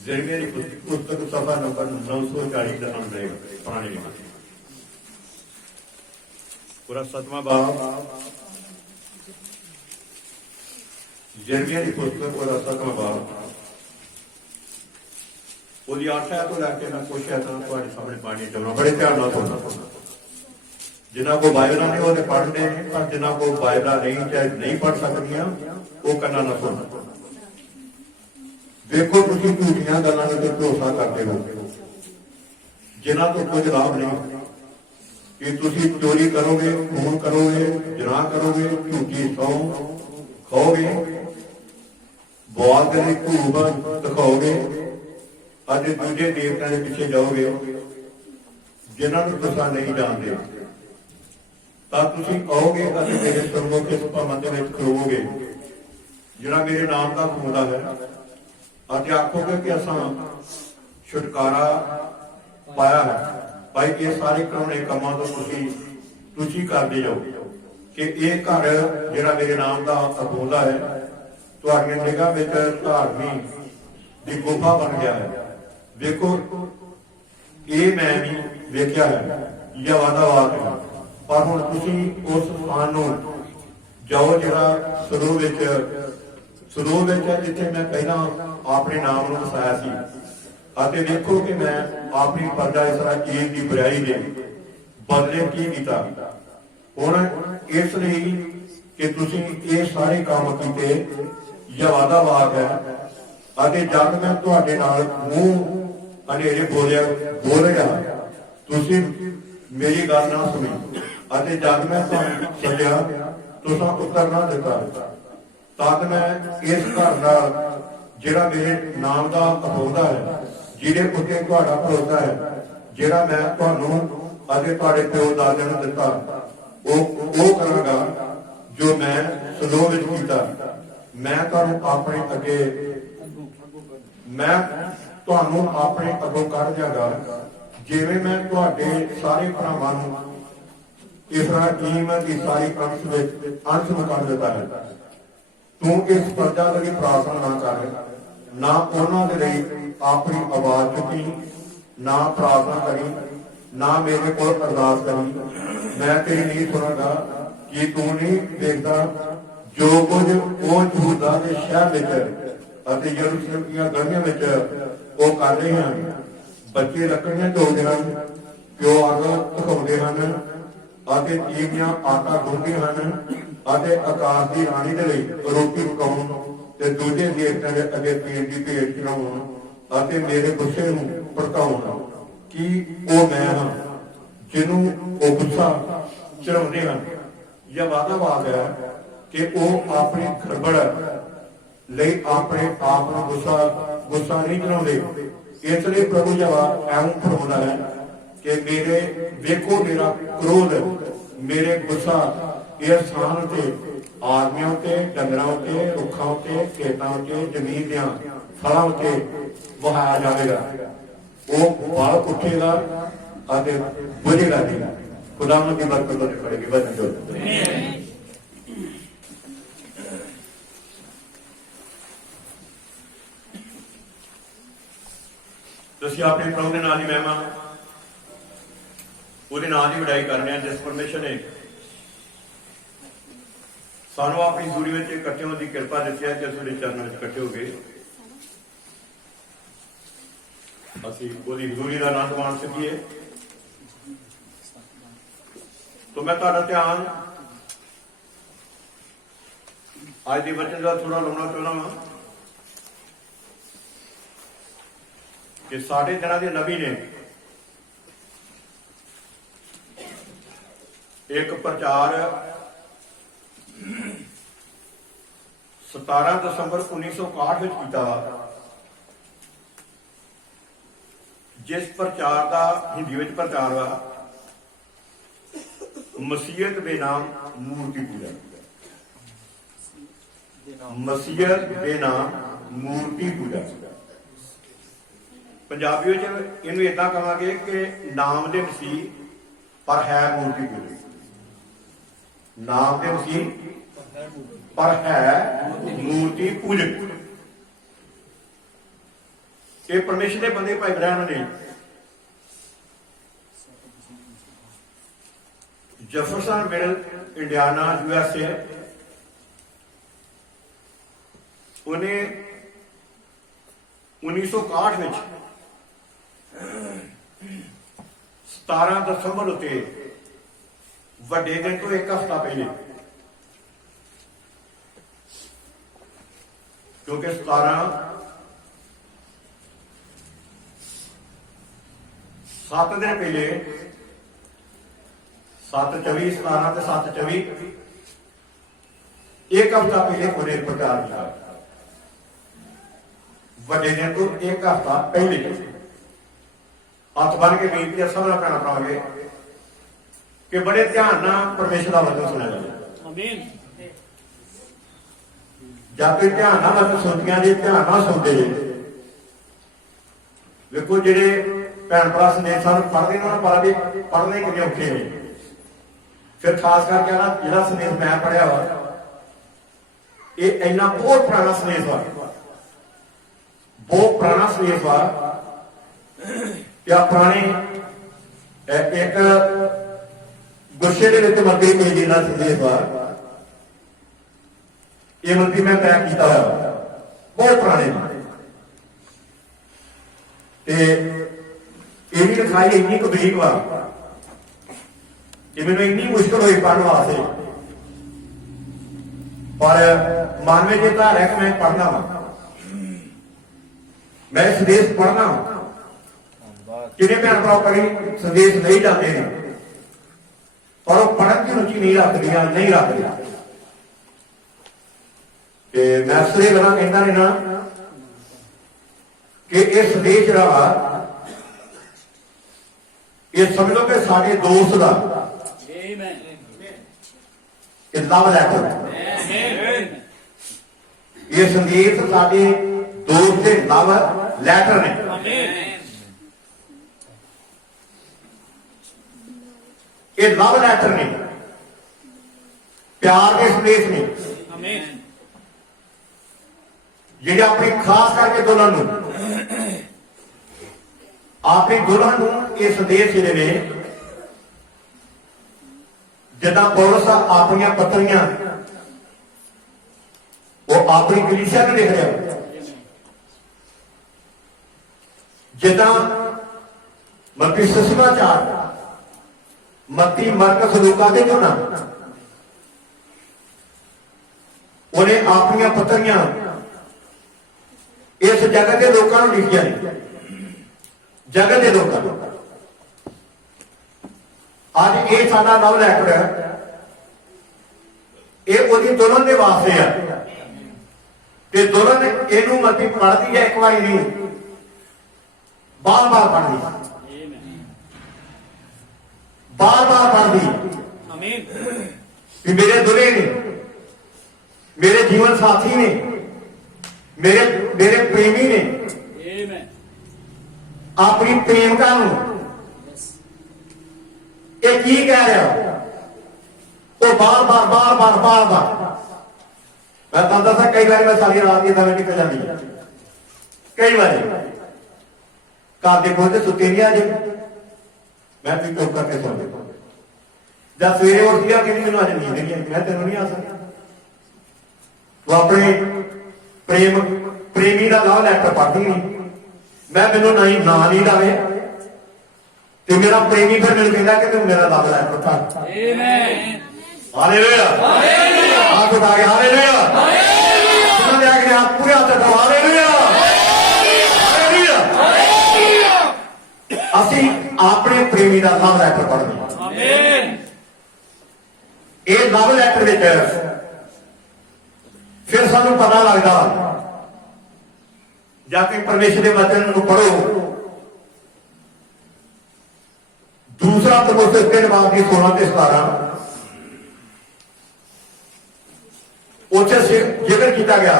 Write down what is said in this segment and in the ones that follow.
जरिए पुस्तक सभा नंबर 940 का नाम रहेगा पुराने में पूरा 7वां बाब जरिए की पुस्तक पूरा 7वां बाब ਉਹਦੀ ਆਖਿਆ ਤੋਂ ਲੈ ਕੇ ਮੈਂ ਪੁੱਛਿਆ ਤਾਂ ਤੁਹਾਡੇ ਸਾਹਮਣੇ ਪਾਣੀ ਚਾਉਣਾ ਬੜੇ ਧਿਆਨ ਨਾਲ ਸੁਣਨਾ ਜਿਨ੍ਹਾਂ ਕੋ ਬਾਈਬਲਾਂ ਨੇ ਉਹਨੇ ਪੜ੍ਹਨੇ ਪਰ ਜਿਨ੍ਹਾਂ ਕੋ ਬਾਈਬਲਾਂ ਨਹੀਂ ਪੜ੍ਹ ਸਕਦੀਆਂ ਉਹ ਕੰਨਾਂ ਨਾਲ ਸੁਣਨਾ ਦੇਖੋ ਤੁਸੀਂ ਝੂਠੀਆਂ ਗੱਲਾਂ ਤੇ ਭਰੋਸਾ ਕਰਦੇ ਹੋ ਜਿਨ੍ਹਾਂ ਤੋਂ ਕੁਝ ਲਾਭ ਨਹੀਂ ਕਿ ਤੁਸੀਂ ਚੋਰੀ ਕਰੋਗੇ ਖੂਨ ਕਰੋਗੇ ਜਨਾਹ ਕਰੋਗੇ ਝੂਠੀ ਸਹੁੰ ਖਾਓਗੇ ਬਵਾਲ ਦੇ ਧੂਬ ਦਿਖਾਓਗੇ ਅੱਜ ਦੂਜੇ ਦੇਵਤਿਆਂ ਦੇ ਪਿੱਛੇ ਜਾਓਗੇ ਜਿਨ੍ਹਾਂ ਨੂੰ ਤੁਸੀਂ ਨਹੀਂ ਜਾਣਦੇ ਤਾਂ ਤੁਸੀਂ ਆਓਗੇ ਅਤੇ ਮੇਰੇ ਸਰਮੁਖ ਇਸ ਭਵਨ ਦੇ ਵਿੱਚ ਖਲੋਗੇ ਜਿਹੜਾ ਮੇਰੇ ਨਾਮ ਦਾ ਖੁਦਾ ਹੈ ਅਤੇ ਆਖੋਗੇ ਕਿ ਅਸਾਂ ਛੁਟਕਾਰਾ ਪਾਇਆ ਹੈ ਭਾਈ ਇਹ ਸਾਰੇ ਕਾਨੂੰਨੀ ਕੰਮਾਂ ਤੋਂ ਤੁਸੀਂ ਕਰਦੇ ਜਾਓ ਕਿ ਇਹ ਘਰ ਜਿਹੜਾ ਮੇਰੇ ਨਾਮ ਦਾ ਖੁਦਾ ਹੈ ਤੁਹਾਡੀਆਂ ਨਿਗਾਹ ਵਿੱਚ ਧਾਰਮਿਕ ਦੀ ਗੁਫਾ ਬਣ ਗਿਆ ਹੈ देखो ये मैं भी देखा है यह वादावाद है पर हुण तुसीं उस स्थान नूं जाओ जिहड़ा सरूर विच जिथे मैं पहला अपने नाम नूं वसाया सी अते देखो कि मैं अपनी प्रजा इसराइल की बुराई दे बदले की कीता हुण इसलिए कि तुसीं ये सारे काम कीते यह वादावाद है अते जद मैं तुहाडे नाल मूंह हनेरे बोल रहा तुसी मेरी गल ना सुनी अते जद मैं तुहानूं सद्दिया तुसां उत्तर ना दिता तद मैं इस घर नाल जिहड़ा मेरे नाम दा अखौंदा है जिहदे उत्ते तुहाडा भरोसा है जिहड़ा मैं तुहानूं अते तुहाडे प्यो दादे नूं दिता ओह करांगा जो मैं सलोह विच कीता मैं तुहानूं अपने अगे मैं ਤੁਹਾਨੂੰ ਆਪਣੇ ਅੱਗੋਂ ਕੱਢ ਦਿਆਂਗਾ ਜਿਵੇਂ ਮੈਂ ਤੁਹਾਡੇ ਸਾਰੇ ਭਰਾਵਾਂ ਨੂੰ ਇਸਰਾਈਲ ਦੀ ਸਾਰੀ ਅੰਸ਼ ਨੂੰ ਕਰ ਦਿੱਤਾ ਹੈ ਤੂੰ ਇਸ ਪ੍ਰਜਾ ਲਈ ਪ੍ਰਾਰਥਨਾ ਨਾ ਕਰ ਨਾ ਉਹਨਾਂ ਦੇ ਲਈ ਆਪਣੀ ਆਵਾਜ਼ ਚੁੱਕੀ ਨਾ ਪ੍ਰਾਰਥਨਾ ਕਰੀ ਨਾ ਮੇਰੇ ਕੋਲ ਅਰਦਾਸ ਕਰੀ ਮੈਂ ਤੇਰੀ ਨਹੀਂ ਸੁਣਾਂਗਾ ਕਿ ਤੂੰ ਨਹੀਂ ਦੇਖਦਾ ਜੋ ਕੁਝ ਉਹ ਯਹੂਦਾ ਦੇ ਸ਼ਹਿਰ ਵਿੱਚ ਅਤੇ ਯਰੂਸ਼ਲਮ ਦੀਆਂ ਗਲੀਆਂ ਵਿੱਚ ਉਹ ਕਰ ਰਹੇ ਹਨ ਬੱਚੇ ਲੱਕੜੀਆਂ ਢੋਂਦੇ ਹਨ ਪਿਓ ਅੱਗ ਦਿਖਾਉਂਦੇ ਹਨ ਅਤੇ ਤੀਵੀਆਂ ਆਟਾ ਗੁੰਨਦੀਆਂ ਹਨ ਅਤੇ ਆਕਾਸ਼ ਦੀ ਰਾਣੀ ਦੇ ਲਈ ਰੋਟੀ ਪਕਾਉਣ ਤੇ ਦੂਜੇ ਦੇਵਤਿਆਂ ਦੇ ਅੱਗੇ ਪੀਣ ਦੀ ਭੇਟ ਚੜਾਉਣ ਅਤੇ ਮੇਰੇ ਗੁੱਸੇ ਨੂੰ ਭੜਕਾਉਣ ਕਿ ਉਹ ਮੈਂ ਹਾਂ ਜਿਹਨੂੰ ਉਹ ਗੁੱਸਾ ਚੜਾਉਂਦੇ ਹਨ ਇਹ ਵਾਦਾਵਾਦ ਹੈ ਕਿ ਉਹ ਆਪਣੀ ਖਰਬੜ ਲਈ ਆਪਣੇ ਆਪ ਨੂੰ ਗੁੱਸਾ ਨਹੀਂ ਚੜਾਉਂਦੇ ਇਸ ਲਈ ਪ੍ਰਭੂ ਜਵਾਬ ਐਵੇਂ ਫਰਮਾਉਂਦਾ ਹੈ ਕਿ ਮੇਰੇ ਵੇਖੋ ਮੇਰਾ ਕ੍ਰੋਧ ਮੇਰੇ ਗੁੱਸਾ ਇਹ ਸਥਾਨ ਤੇ ਆਦਮੀਆਂ ਤੇ ਡੰਗਰਾਂ ਉੱਤੇ ਰੁੱਖਾਂ ਉੱਤੇ ਖੇਤਾਂ ਉੱਤੇ ਜ਼ਮੀਨ ਦੀਆਂ ਫਲਾਂ ਉੱਤੇ ਵਹਾਇਆ ਜਾਵੇਗਾ ਉਹ ਬਾਲ ਉੱਠੇਗਾ ਅਤੇ ਬੁਝੇਗਾ ਨਹੀਂ ਖੁਦਾਵੰਦ ਦੀ ਬਰਕਤ ਹੋਣੀ ਪੜੇਗੀ ਵਚਨ ਜੋ ਤੁਸੀਂ ਆਪਣੇ ਪ੍ਰਭੂ ਦੇ ਨਾਮ ਦੀ ਮਹਿਮਾ ਉਹਦੇ ਨਾਮ ਦੀ ਵਡਾਈ ਕਰਨੇ ਆ ਜਿਸ ਪਰਮੇਸ਼ਰ ਨੇ ਸਾਨੂੰ ਆਪਣੀ ਦੂਰੀ ਵਿੱਚ ਇਕੱਠੇ ਹੋਣ ਦੀ ਕਿਰਪਾ ਦਿੱਤੀ ਹੈ ਕਿ ਅਸੀਂ ਉਹਦੇ ਚਰਨਾਂ ਵਿੱਚ ਇਕੱਠੇ ਹੋ ਗਏ ਅਸੀਂ ਉਹਦੀ ਹਜ਼ੂਰੀ ਦਾ ਆਨੰਦ ਮਾਣ ਸਕੀਏ तो मैं ਤੁਹਾਡਾ ਧਿਆਨ ਅੱਜ ਦੇ ਵਚਨ ਦਾ ਥੋੜਾ ਲਾਉਣਾ ਚਾਹੁੰਦਾ ਹਾਂ ਕਿ ਸਾਡੇ ਦਿਨਾਂ ਦੇ ਨਬੀ ਨੇ ਇੱਕ ਪ੍ਰਚਾਰ 17 ਦਸੰਬਰ 1961 ਵਿੱਚ ਕੀਤਾ ਜਿਸ ਪ੍ਰਚਾਰ ਦਾ ਹਿੰਦੀ ਵਿੱਚ ਪ੍ਰਚਾਰ ਵਾ ਮਸੀਹਤ ਬੇਨਾਮ ਮੂਰਤੀ ਪੂਜਾ ਮਸੀਹਤ ਬੇਨਾਮ ਮੂਰਤੀ ਪੂਜਾ ਪੰਜਾਬੀ ਵਿੱਚ ਇਹਨੂੰ ਏਦਾਂ ਕਹਾਂਗੇ ਕਿ ਨਾਮ ਦੇ ਮਸੀਹ ਪਰ ਹੈ ਮੂਰਤੀ ਪੂਜਾ ਨਾਮ ਦੇ ਮਸੀਹ ਪਰ ਹੈ ਮੂਰਤੀ ਪੂਜਕ कि परमेश्वर के बंदे भाई ब्रैन ने जेफरसनविल इंडियाना USA उन्हें 1961 में 17 दसंबर उत्ते वड्डे दिन तो एक हफ्ता पहले, क्योंकि 7 दिन पहले 7/24 17 ते 7/24 एक हफ्ता पहले उन्हें प्रचार किया। वड्डे दिन तो एक हफ्ता पहले हथ बन के बेनती सब भैन भरावे कि बड़े ध्यान ना परमेश्वर का वचन सुना जाए। जब कोई ध्यान ना वचन सुनतियां जी ध्यान ना सुनते देखो जेडे भैन भरा संदेश पढ़ते हैं उन्होंने पता भी पढ़ने कितने औखे ने। फिर खास करके जो संदेश मैं पढ़िया वा ये इन्ना बहुत पुराना संदेश वा, बहुत पुराना संदेश वा। क्या पुराने एक गुस्से के मंत्री कोई जिला संदेश वा, ये मंत्री मैं तय किया हुआ बहुत पुराने ये भी लिखाई इन्नी कुछ बरीक वा कि मैंने इन्नी मुश्किल हुई पढ़ने वास्ते, पर मन में जो धार है कि मैं पढ़ना वा, मैं संदेश पढ़ना वा। किन्ने भैन भरा कभी संदेश नहीं जाते हैं पर वो पढ़न की रुचि नहीं रखदियां नहीं रखदियां। मैं अक्सर ये गल्लां कहंदा रहना कि ये संदेश रहा ये समझ लो कि साडे दोस्त का लव लैटर, ये संदेश साडे दोस्त के लव लैटर ने। ये लव लैटर ने, प्यार के संदेश ने जिहड़े अपनी खास करके दुल्हन अपनी दुल्हन ये संदेश जिहड़े ने जिदा पौलुस अपनी पत्रियां वो अपनी कलीसिया में लिख रहा, जिदा मत्ती सुसमाचार मत्ती मरकस लूका के जो ना उन्हें अपनी पत्रियां इस जगत के लोगों को लिखिया ने, जगत के लोग आज ये साडा लव लैटर है, ये ओदी दुल्हन के वास्ते है। ते दुल्हन इनू मती पढ़ती है एक बार नहीं बार बार पढ़ती, बार बार पढ़ती कि मेरे दुल्हे ने, मेरे जीवन साथी ने, मेरे मेरे प्रेमी ने अपनी प्रेमिका ये की कह रहा वो बार बार बार बार बार बार। मैं तो दसा कई बार मैं सारी रात की दवा निकल जाती है, कई बार घर के खोलते सुते नहीं आज मैं भी चुप करके सो जब सवेरे उठ गया कि मैंने अज नींद नहीं आई, मैं तेन नहीं आ सकता। तो अपने प्रेमी का लव लैटर पढ़ती नहीं, मैं मैनू ना ही ना नींद आवे तो मेरा प्रेमी फिर मैंने कहता कि तू मेरा लव लैटर पढ़। हालेलुया, हाथ उठा के हालेलुया, पूरे हाथ उठाओ हालेलुया। असी अपने प्रेमी का लव लैटर पढ़ते ये लव लैटर फिर सानू पता लगता जाके परमेश्वर के वचन को पढ़ो। दूसरा तimotheus के जवाब की 16-17 उसे जिक्र किया गया।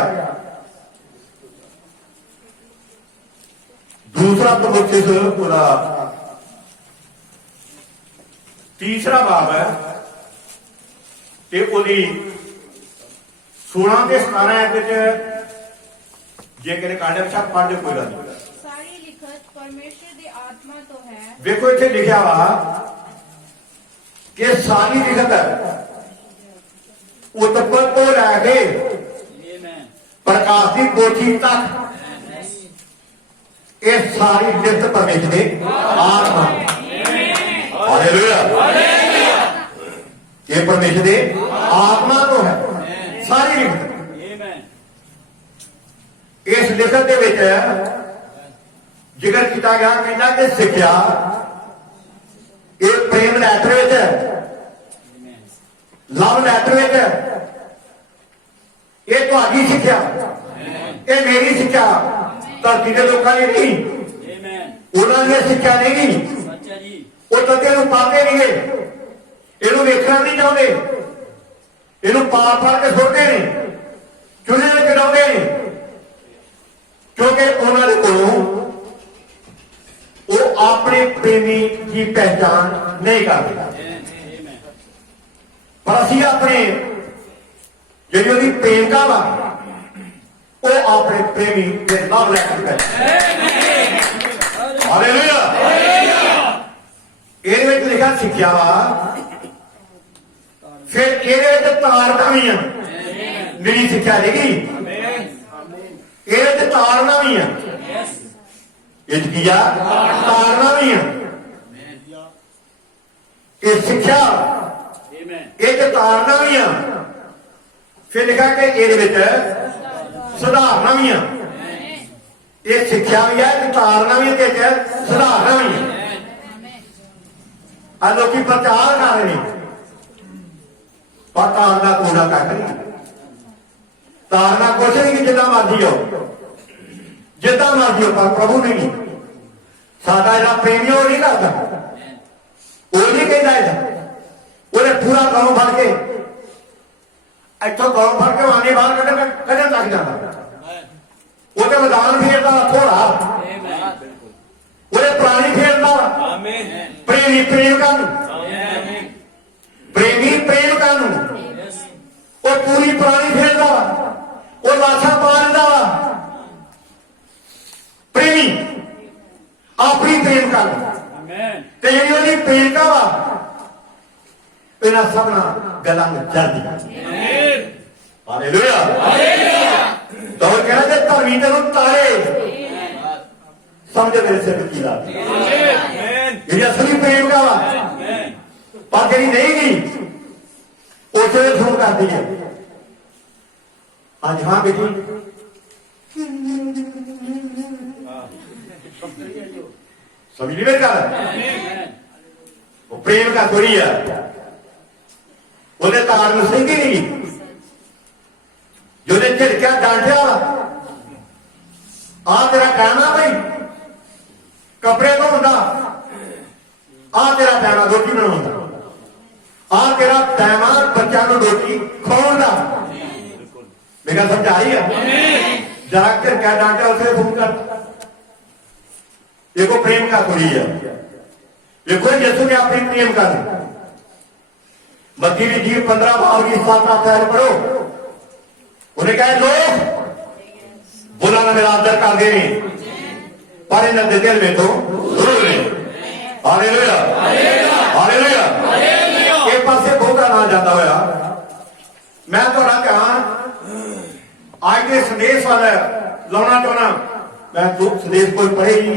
दूसरा तimotheus पूरा तीसरा बाब है कि 16-17 जे कहने कांडे अच्छा पढ़ जो कोई गल नहीं। ਲਿਖਤ ਪਰਮੇਸ਼ਰ ਦੀ ਆਤਮਾ ਤੋਂ ਹੈ। ਵੇਖੋ ਇੱਥੇ ਲਿਖਿਆ ਵਾ ਕਿ ਸਾਰੀ ਲਿਖਤ ਉਤਪਤ ਤੋਂ ਲੈ ਕੇ ਪ੍ਰਕਾਸ਼ ਦੀ ਪੋਥੀ ਤੱਕ ਇਹ ਸਾਰੀ ਲਿਖਤ ਪਰਮੇਸ਼ਰ ਦੀ ਆਤਮਾ। ਹਾਲੇਲੂਇਆ। ਇਹ ਪਰਮੇਸ਼ਰ ਦੀ ਆਤਮਾ ਤੋਂ ਹੈ ਸਾਰੀ ਲਿਖਤ। ਇਸ ਲਿਖਤ ਦੇ ਵਿੱਚ ਜ਼ਿਕਰ ਕੀਤਾ ਗਿਆ ਕਹਿੰਦਾ ਕਿ ਸਿੱਖਿਆ ਇਹ ਪ੍ਰੇਮ ਲੈਟਰ ਵਿੱਚ ਲਵ ਲੈਟਰ ਵਿੱਚ ਇਹ ਤੁਹਾਡੀ ਸਿੱਖਿਆ ਇਹ ਮੇਰੀ ਸਿੱਖਿਆ ਧਰਤੀ ਦੇ ਲੋਕਾਂ ਦੀ ਨਹੀਂ ਉਹਨਾਂ ਦੀ ਸਿੱਖਿਆ ਨਹੀਂ ਉਹ ਤਾਂ ਇਹਨੂੰ ਪਾਉਂਦੇ ਨਹੀਂਗੇ ਇਹਨੂੰ ਵੇਖਣਾ ਨਹੀਂ ਚਾਹੁੰਦੇ ਇਹਨੂੰ ਪਾਰ ਕੇ ਸੁੱਟਦੇ ਨੇ ਚੁੱਲ੍ਹੇ ਵਿੱਚ ਚੜਾਉਂਦੇ ਨੇ ਕਿਉਂਕਿ ਉਹਨਾਂ ਦੇ ਕੋਲੋਂ ਉਹ ਆਪਣੇ ਪ੍ਰੇਮੀ ਦੀ ਪਹਿਚਾਣ ਨਹੀਂ ਕਰਦੇ ਪਰ ਅਸੀਂ ਆਪਣੇ ਜਿਹੜੀ ਉਹਦੀ ਪ੍ਰੇਮਿਕਾ ਵਾ ਉਹ ਆਪਣੇ ਪ੍ਰੇਮੀ ਦੇ ਲਵ ਲੈਟਰ ਹੈ। ਹਾਲੇਲੂਇਆ। ਇਹਦੇ ਵਿੱਚ ਲਿਖਿਆ ਸਿੱਖਿਆ ਵਾ ਫਿਰ ਇਹਦੇ ਵਿੱਚ ਤਾਰਨਾ ਵੀ ਆ ਮੇਰੀ ਸਿੱਖਿਆ ਨਹੀਂ ਇਹਦੇ ਤੇ ਤਾਰਨਾ ਵੀ ਆ ਇਹ ਕੀ ਆ ਤਾਰਨਾ ਵੀ ਆ ਇਹ ਸਿੱਖਿਆ ਇਹ ਤੇ ਤਾਰਨਾ ਵੀ ਆ ਫਿਰ ਲਿਖਿਆ ਕਿ ਇਹਦੇ ਵਿੱਚ ਸੁਧਾਰਨਾ ਵੀ ਆ ਇਹ ਸਿੱਖਿਆ ਵੀ ਆ ਤੇ ਤਾਰਨਾ ਵੀ ਤੇ ਸੁਧਾਰਨਾ ਵੀ ਆ ਆ ਲੋਕੀ ਪ੍ਰਚਾਰ ਕਰ ਰਹੇ ਨੇ ਪਰ ਤਾਰਨਾ ਕੋੜਾ ਕੱਖ ਨਹੀਂ ਤਾਰਨਾ ਕੁਛ ਨਹੀਂ ਕਿ ਜਿੱਦਾਂ ਮਰਜ਼ੀ ਹੋ ਜਿੱਦਾਂ ਮਰਜ਼ੀ ਹੋ ਪਰ ਪ੍ਰਭੂ ਨਹੀਂ ਸਾਡਾ ਜਿਹੜਾ ਪ੍ਰੇਮੀ ਉਹ ਨਹੀਂ ਕਰਦਾ ਉਹ ਨਹੀਂ ਕਹਿੰਦਾ ਇਹਦਾ ਉਹਨੇ ਪੂਰਾ ਗਲੋਂ ਫੜ ਕੇ ਇੱਥੋਂ ਗਲੋਂ ਫੜ ਕੇ ਆਨੇ ਬਾਹਰ ਕੱਢਣ ਲੱਗ ਜਾਂਦਾ ਉਹਦੇ ਮੈਦਾਨ ਫੇਰਦਾ ਥੋੜਾ ਉਹਦੇ ਪ੍ਰਾਣੀ ਫੇਰਦਾ ਪ੍ਰੇਮੀ ਪ੍ਰੇਮਿਕਾ ਨੂੰ ਪ੍ਰੇਮੀ ਪ੍ਰੇਮਿਕਾ ਨੂੰ ਉਹ ਪੂਰੀ ਪ੍ਰਾਣੀ ਫੇਰਦਾ ਉਹ ਲਾਸ਼ਾਂ ਪਾਲਦਾ ਵਾ ਪ੍ਰੇਮੀ ਆਪਣੀ ਪ੍ਰੇਮਿਕਾ ਨੂੰ ਤੇ ਜਿਹੜੀ ਉਹਦੀ ਪ੍ਰੇਮਿਕਾ ਵਾ ਇਹਨਾਂ ਸਭਨਾਂ ਗੱਲਾਂ ਨੂੰ ਜਲਦੀ ਹਾਲੇਲੂਇਆ ਤਾਂ ਉਹ ਕਹਿੰਦਾ ਕਿ ਧਰਮੀ ਤੈਨੂੰ ਤਾਰੇ ਸਮਝ ਮੇਰੇ ਸਿਰ ਕੀ ਲਾ ਇਹ ਅਸਲੀ ਪ੍ਰੇਮਿਕਾ ਵਾ ਪਰ ਜਿਹੜੀ ਨਹੀਂ ਗਈ ਉਸੇ ਵੇਲੇ ਫੋਨ ਕਰਦੀ ਹੈ ਅੱਜ ਹਾਂ ਬੇਟੀ ਸਮਝ ਨਹੀਂ ਮੇਰੀ ਗੱਲ ਉਹ ਪ੍ਰੇਮਿਕਾ ਥੋੜੀ ਆ ਉਹਨੇ ਤਾਰ ਨੂੰ ਸਿੰਗੀ ਨਹੀਂ ਜਿਹਨੇ ਝਿੜਕਿਆ ਡਾਂਟਿਆ ਆ ਤੇਰਾ ਕਹਿਣਾ ਬਈ ਕੱਪੜੇ ਧੋਂਦਾ ਆ ਤੇਰਾ ਟਾਈਮ ਰੋਟੀ ਬਣਾਉਂਦਾ ਆ ਤੇਰਾ ਟਾਈਮ ਬੱਚਿਆਂ ਨੂੰ ਰੋਟੀ ਖਵਾਉਣ ਦਾ ਮੇਰਾ ਸਮਝਾਈ ਆ ਜਰਾ ਝਿੜਕਿਆ ਡਾਂਟਿਆ ਉਸੇ ਫੋਨ ਕਰ देखो प्रेम का थोड़ी है देखो यीशु ने अपनी प्रेम का मत्ती की जीव 15 भाव की 7 अध्याय पढ़ो उन्हें कहा लोग बुरा ना मेरा आदर कर देने पर इन दिल में तो जरूर नहीं हालेलुया हालेलुया एक पासे बहुता ना जाता होया मैं थोड़ा ध्यान आज के संदेश वाला लाना चाहना मैं तो संदेश कोई पढ़े ही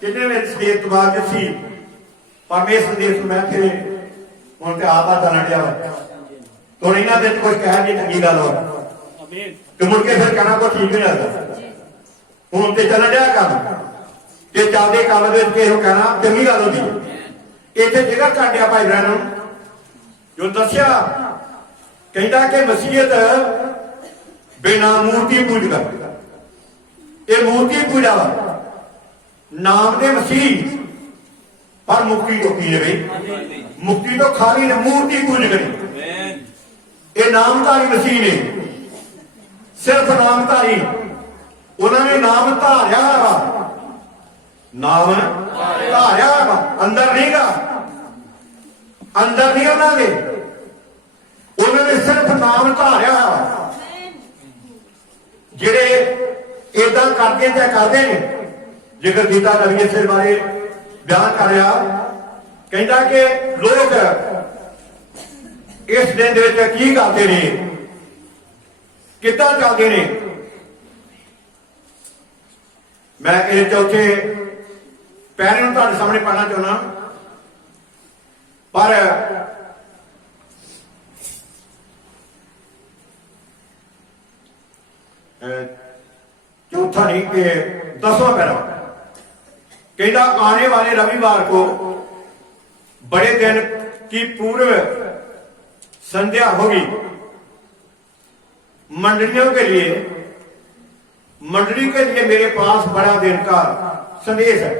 कितने में संदेश तो बाद सी पर मैं संदेश मैं फिर उनके आपा जाना दिया तो इन्होंने दिन कुछ कह नहीं चंगी गल हो तो मुड़ के फिर कहना कोई ठीक नहीं आता हूं तो चलना दिया काम जे चलते काम कहना चंगी गल होती इतने जगह कर दिया भाई बहनों जो दसिया कहता कि मसीहत बिना मूर्ति पूजदा ये मूर्ति पूजा वा नाम दे मसीह पर मुक्ति तो की लगे मुक्ति तो खाली ने मूर्ति पूज करी ये नामधारी मसीह ने सिर्फ नामधारी उन्होंने नाम धारिया वा नाम धारिया वा अंदर नहीं गा अंदर नहीं उन्होंने सिर्फ नाम धारिया वा जेड़े इदा करते हैं ਜ਼ਿਕਰ ਕੀਤਾ ਨਬੀ ਇਸੇ ਬਾਰੇ ਬਿਆਨ ਕਰ ਰਿਹਾ, ਕਹਿੰਦਾ ਕਿ ਲੋਕ ਇਸ ਦਿਨ ਦੇ ਵਿੱਚ ਕੀ ਕਰਦੇ ਨੇ, ਕਿੱਦਾਂ ਚੱਲਦੇ ਨੇ। ਮੈਂ ਇਹ ਚੌਥੇ ਪੈਰੇ ਨੂੰ ਤੁਹਾਡੇ ਸਾਹਮਣੇ ਪੜ੍ਹਨਾ ਚਾਹੁੰਦਾ, ਪਰ चौथा नहीं कि 10वां पैरा कहता, आने वाले रविवार को बड़े दिन की पूर्व संध्या होगी। मंडलियों के लिए, मंडली के लिए मेरे पास बड़ा दिन का संदेश है,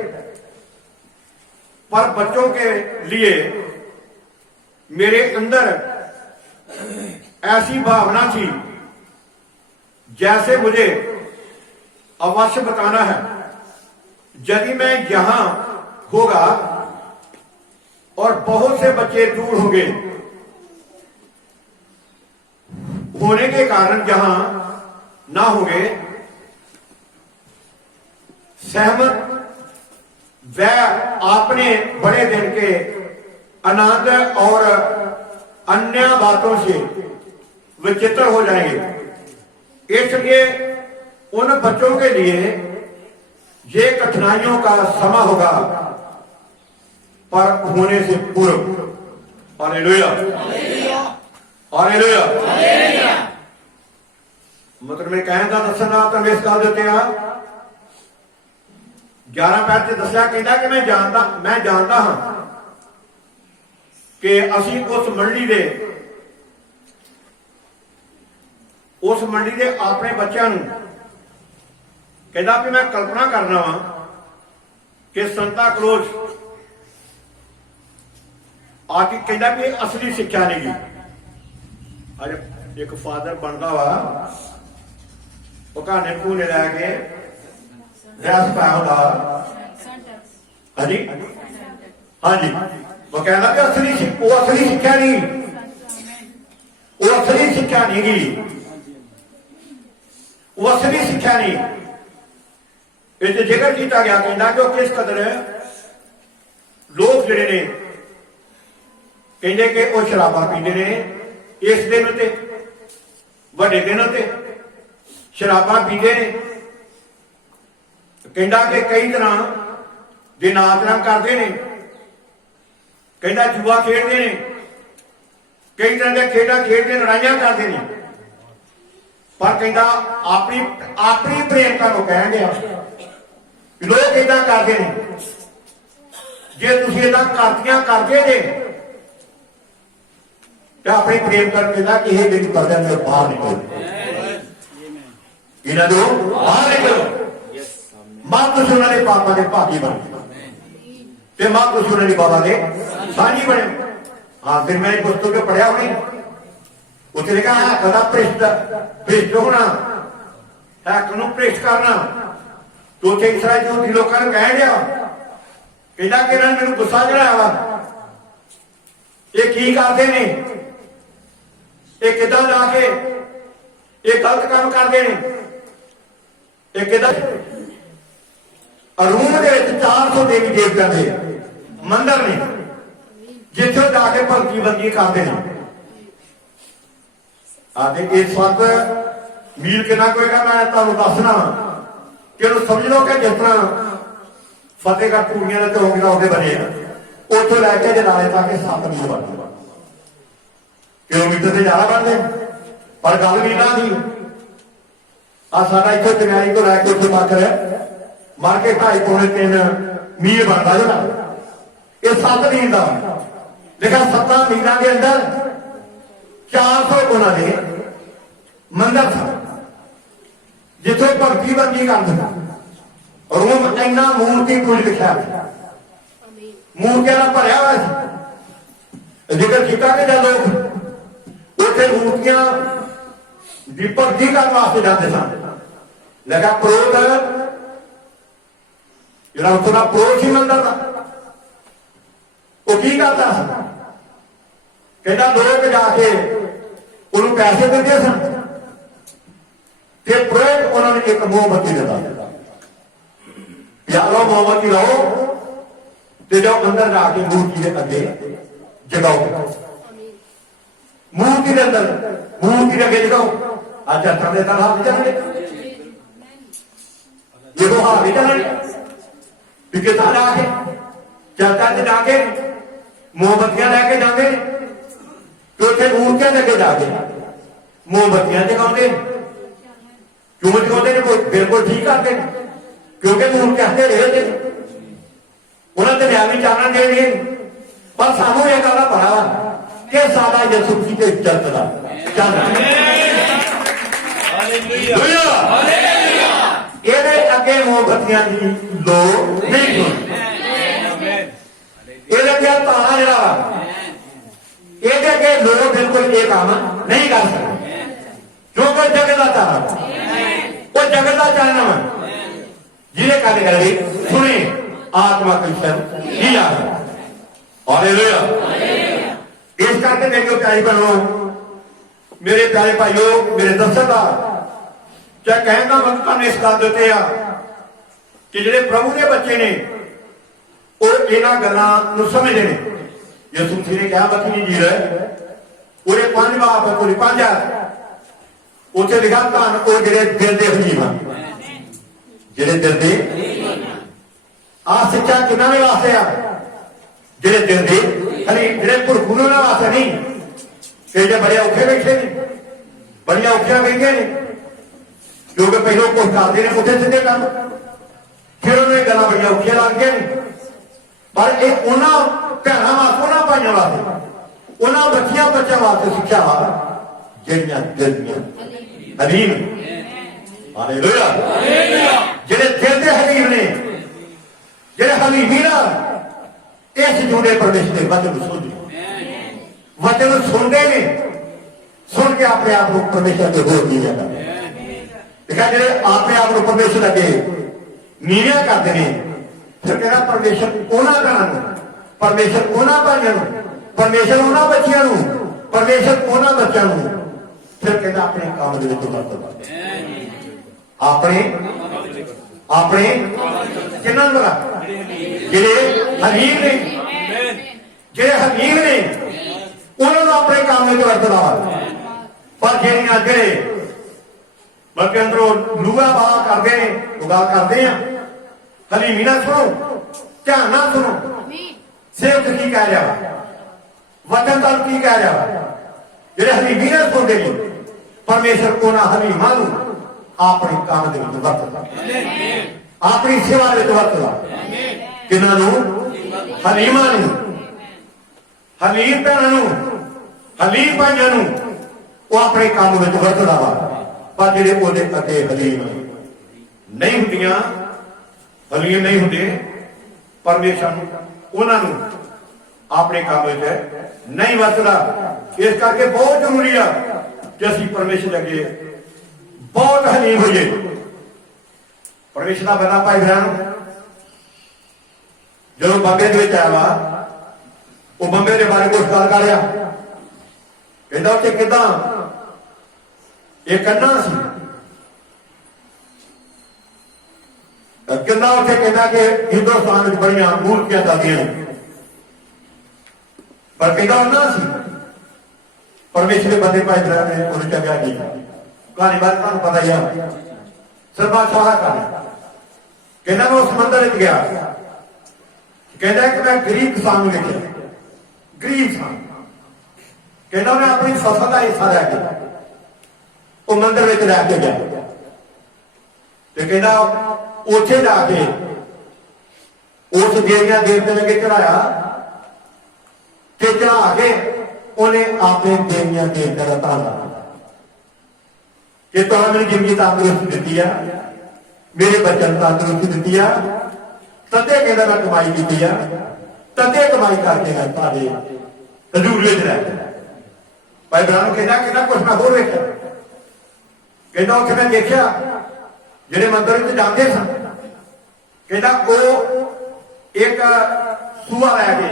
पर बच्चों के लिए मेरे अंदर ऐसी भावना थी जैसे मुझे अवश्य बताना है। यदि मैं यहां होगा और बहुत से बच्चे दूर होंगे, होने के कारण जहां ना होंगे, सहमत वह अपने बड़े दिन के आनंद और अन्य बातों से विचित्र हो जाएंगे। इसलिए उन बच्चों के लिए ये कठिनाइयों का समय होगा, पर होने से पूर्व। Hallelujah, hallelujah. मतलब मैं कहना दसना तो इस गल देते आ 11 पैर से दसिया, कहता कि मैं जानता हाँ कि असी उस मंडी दे अपने बच्चों कहता भी मैं कल्पना करना वा कि संता क्लोज आके कहता भी असली शिक्षा नहीं गी। अरे एक फादर बनता वा, वो घाने भूने लैके रस पाया होता। हाँ जी, हाँ जी, वो कहना भी असली शिक्षा नहीं, वो असली शिक्षा नहीं गी, वो असली शिक्षा नहीं। इस जिक्र किया गया कहना कि किस कदर लोग जिहड़े ने कहते कि वो शराबा पींदे ने इस दिन ते वड्डे दिन ते शराबा पींदे ने। कहता कि कई तरह के नाचना करते हैं, कहता जुआ खेलते हैं, कई तरह के खेडा खेलते लड़ाइयां करते हैं, पर कहता अपनी प्रेमता को कह दिया लोग इदा करते हैं। जे तुम इदा करतियां करते जे तो अपनी प्रेमता कहता कि यह दिन कर देंगे, बाहर निकलो, इन्हों दो बाहर निकलो, मत तुम उन्होंने पापा के भागी बने, मत तुम उन्होंने बाबा के साझी बने। हाँ, फिर मैं पुस्तक पढ़िया होनी, उसने कहा है कदा भ्रिष्ट होना, हैक नूं भ्रिष्ट करना। तो उसे इसराइल यूदी लोगों ने कह दिया, कहता कि इन्होंने मैनूं गुस्सा चढ़ाया वा, ये की करते हैं, ये किदां जाके ये गलत काम करते हैं, ये किदां। रूम के 400 देवी देवता के मंदिर ने जिथे जाके भगती बंदी करते हैं। आते इस वक्त मील कितना कोई का मैं तुहानूं दसना कि समझ लो कि जिस तरह फतेहगढ़ पूड़ियां के चौंक होते बने उतो लैके जनाले तक 7 मील बनते, किलोमीटर से ज्यादा बनते, पर गल मीलों की साडा इत्थे चंगाई तो लैके उत्थे तक मार के 2.5 पौने 3 मील बनता जो ना, ये 7 मील का लेकिन 7 मीलों के अंदर 400 गुना ने मंदिर था जिथे भगती बंदी करते। रूम इन्ना मूर्ति पूज लिखा, मूर्तियां भरया हुआ। जिक्र किया कि जब लोग उसे मूर्तियां की भगती करने वास्ते जाते सन, लेकिन पुरोहित जो उत्थों का पुरोहित ही मंदिर था, वो की करता कहता लोग जाके उन्होंने पैसे देते सन, पुरोहित उन्होंने एक मोमबत्ती देता या लो मोमबत्ती लाओ ते जाओ अंदर जाके मूर्ति के अगे जगाओ, मूर्ति के अंदर मूर्ति के अगे जगाओ। अच्छा चलते तो हाथ चलने ये तो हाथ चलने कितना जाके चलता जाके मोमबत्तियां लैके जाते तो उसे मूर्तियां लेके जाके मोमबत्तियां जगाते क्यों जगाते बिल्कुल ठीक करते क्योंकि मूर्तियां अंधेरे होते उन्होंने दुनियावी चानन देनी पर सानू यह कहना पड़ा वा कि साडा यसू मसीह के जगत का चानन ये अगे मोमबत्तियां की लोड़ नहीं होती ये तारा जरा ये अगे लोग बिल्कुल ये काम नहीं कर सकते क्योंकि जगत का तारा वो जगत का चानन जिन्हें कल कर सुने आत्मा कृष्ण ही आ हालेलुया। इस करके मेरे प्यारे बनो मेरे प्यारे भाइयों मेरे दर्शकदार क्या कहने का मतलब इस गल देते आ कि जिहड़े प्रभु के बच्चे ने और इन्हां गल्लां समझते हैं। यसू मसीह ने कहा मत्ती जी है पूरे 5 बाब पूरी 5 उत्थे लिखा धन वो जिहड़े दिल दे हलीम जिहड़े दिल दे आ शिक्षा किन्हां दे वास्ते आ जिहड़े दिल दे हलीम जिहड़े भुरखू ने उन्हां वास्ते नहीं कि जे बड़े औखे बैठे ने बड़ियां औखियां बैठियां ने क्योंकि पहलों कुछ करते हैं उठे सीधे काम फिर उन्हें गल्लां बड़ियां औखियां लगदियां ने पर एक उन्होंने भैनों वास्ते उन्होंने भाइयों वास्ते उन्होंने बच्चियां बच्चों वास्ते शिक्षा वा जिहड़ियां दिल दियां हलीम हालेलुया जिहड़े दिल दे हलीम ने जिहड़े हलीमी ना इस जुड़े परमेश्वर के वचन सुनते वचन सुनते ने सुन के अपने आप को परमेश्वर के होर दी जाता देखा जिहड़े अपने आप को परमेश्वर अगे नीवियां करते हैं फिर कहना परमेश्वर उन्हां घरां नूं परमेश्वर उन्हां भाइयां नूं परमेश्वर उन्हां बच्चियां नूं परमेश्वर उन्हां बच्चियां नूं फिर कहना अपने काम दे विच वरतदा अपने अपने किन्हां नूं जिहड़े हलीम ने जिहड़े हलीम ने उन्हां नूं अपने काम दे विच वरतदा पर जिहड़ियां जिहड़े बल्कि अंदरों लूहा बाह करते हैं वो गल करते हैं हलीमी ना सुनो ध्यान ना सुनो सेवक की कह रहा वचन दल की कह रहा जिहड़े हलीमी ना सुनते हैं परमेश्वर उन्हां हलीमां नूं अपने काम दे विच वरतदा अपनी सेवा दे विच वरतदा किन्हां नूं हलीमां नूं हलीम भैणां नूं हलीम भाइयां नूं वो अपने काम विच वरतदा वा पर जिहड़े ओहदे अगे हलीम नहीं हुंदियां हलीम नहीं होंगे परमेश्वर उन्होंने अपने काम नहीं वरतदा इस करके बहुत जरूरी है कि असीं परमेश्वर अगे बहुत हलीम होइए। परमेश्वर का बड़ा भाई बहन जो बंबे के आया वा वो बंबे के बारे कुछ गल कर कहता उत्थे किदां एक अन्ना सी कितना उत्थे कहता कि हिंदुस्तान में बड़ियां मूर्तियां चलदियां पर कहता अन्ना सी परमेश्वर के बंदे भाई बहन ने उन्हें चंगा की कहानी बात तुहानूं पता ही है सरबा शाह कहानी कहता मैं उस मंदिर में गया कहता कि मैं गरीब किसान लिखा गरीब किसान कहता मैं अपनी फसल का हिस्सा लैके वो मंदिर में लैके गया तो कहता उथे जाके उस देवियां देवते लगे चढ़ाया ते चढ़ा के उन्हें अपने देवियां देवते का धन्यवाद कि तुहां मेरी जिंदगी तंदुरुस्ती दी है मेरे बच्चों तंदुरुस्ती दी है तदे कहता मैं कमाई की है तदे कमाई करके मैं तुहाडे हजूर विच रह भाई ब्राह्मण कहता कुछ मैं होर वेखिया कहता उत्थे मैं देखिया जिहड़े मंदिर में जाते सन कहता वो एक सूआ लैके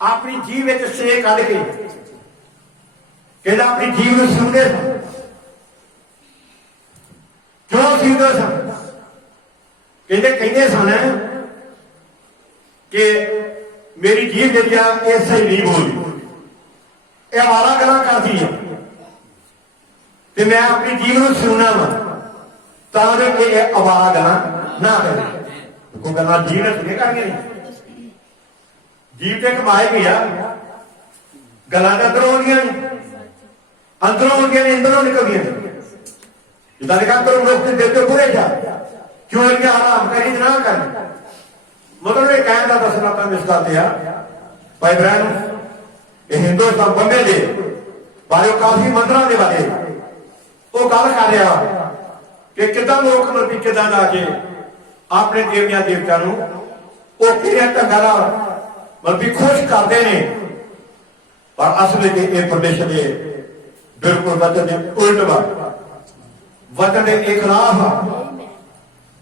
अपनी जीभ में से कढ़ के कहता अपनी जीभ में सुनते सन क्यों सीखते सन ਕਹਿੰਦੇ ਸਨ ਕਿ ਮੇਰੀ ਜੀਭ ਜਿਹੜੀ ਆ ਇਹ ਸਹੀ ਨਹੀਂ ਬੋਲਦੀ, ਇਹ ਆਵਾਰਾ ਗੱਲਾਂ ਕਰਦੀ ਹੈ ਤੇ ਮੈਂ ਆਪਣੀ ਜੀਭ ਨੂੰ ਸੁਣਨਾ ਵਾ ਤਾਂ ਕਿ ਇਹ ਆਵਾਰਾ ਗੱਲਾਂ ਨਾ ਕਰੇ। ਕੋਈ ਗੱਲਾਂ ਜੀਭ ਨੇ ਸੁਣੇ ਕਰਨੀਆਂ ਨਹੀਂ, ਜੀਭ ਤੇ ਕਮਾਏ ਗਈ ਆ ਗੱਲਾਂ ਤਾਂ ਅੰਦਰੋਂ ਆਉਂਦੀਆਂ ਨੇ, ਅੰਦਰੋਂ ਆਉਂਦੀਆਂ ਨੇ ਅੰਦਰੋਂ ਨਿਕਲਦੀਆਂ ਨੇ। ਜਿੱਦਾਂ ਲਿਖਾ ਕਰੋ ਲੋਕ ਦੇ ਦਿਲ ਤੋਂ ਬੁਰੇ ਜਾ ਚੋਰੀਆਂ ਹਰਾਮ ਕਰੀ ਨਾ ਕਰ, ਮਤਲਬ ਇਹ ਕਹਿਣ ਦਾ ਦੱਸਣਾ ਤਾਂ ਇਸ ਗੱਲ ਤੇ ਆ ਭਾਈ ਬ੍ਰਹਨ ਇਹ ਹਿੰਦੁਸਤਾਨ ਬੰਦੇ ਦੇ ਬਾਰੇ ਕਾਫੀ ਮੰਦਰਾਂ ਦੇ ਬਾਰੇ ਉਹ ਗੱਲ ਕਰ ਰਿਹਾ ਕਿ ਕਿੱਦਾਂ ਲੋਕ ਮਤਲਬ ਕਿੱਦਾਂ ਦਾ ਕੇ ਆਪਣੇ ਦੇਵੀਆਂ ਦੇਵਤਿਆਂ ਨੂੰ ਉਹ ਕਿਹੜੇ ਢੰਗਾਂ ਨਾਲ ਮਤਲਬ ਖੁਸ਼ ਕਰਦੇ ਨੇ, ਪਰ ਅਸਲ ਵਿੱਚ ਇਹ ਪਰਮੇਸ਼ਰ ਦੇ ਬਿਲਕੁਲ ਵਚਨ ਦੇ ਉਲਟ ਵਾ, ਵਚਨ ਦੇ ਖਿਲਾਫ ਆ,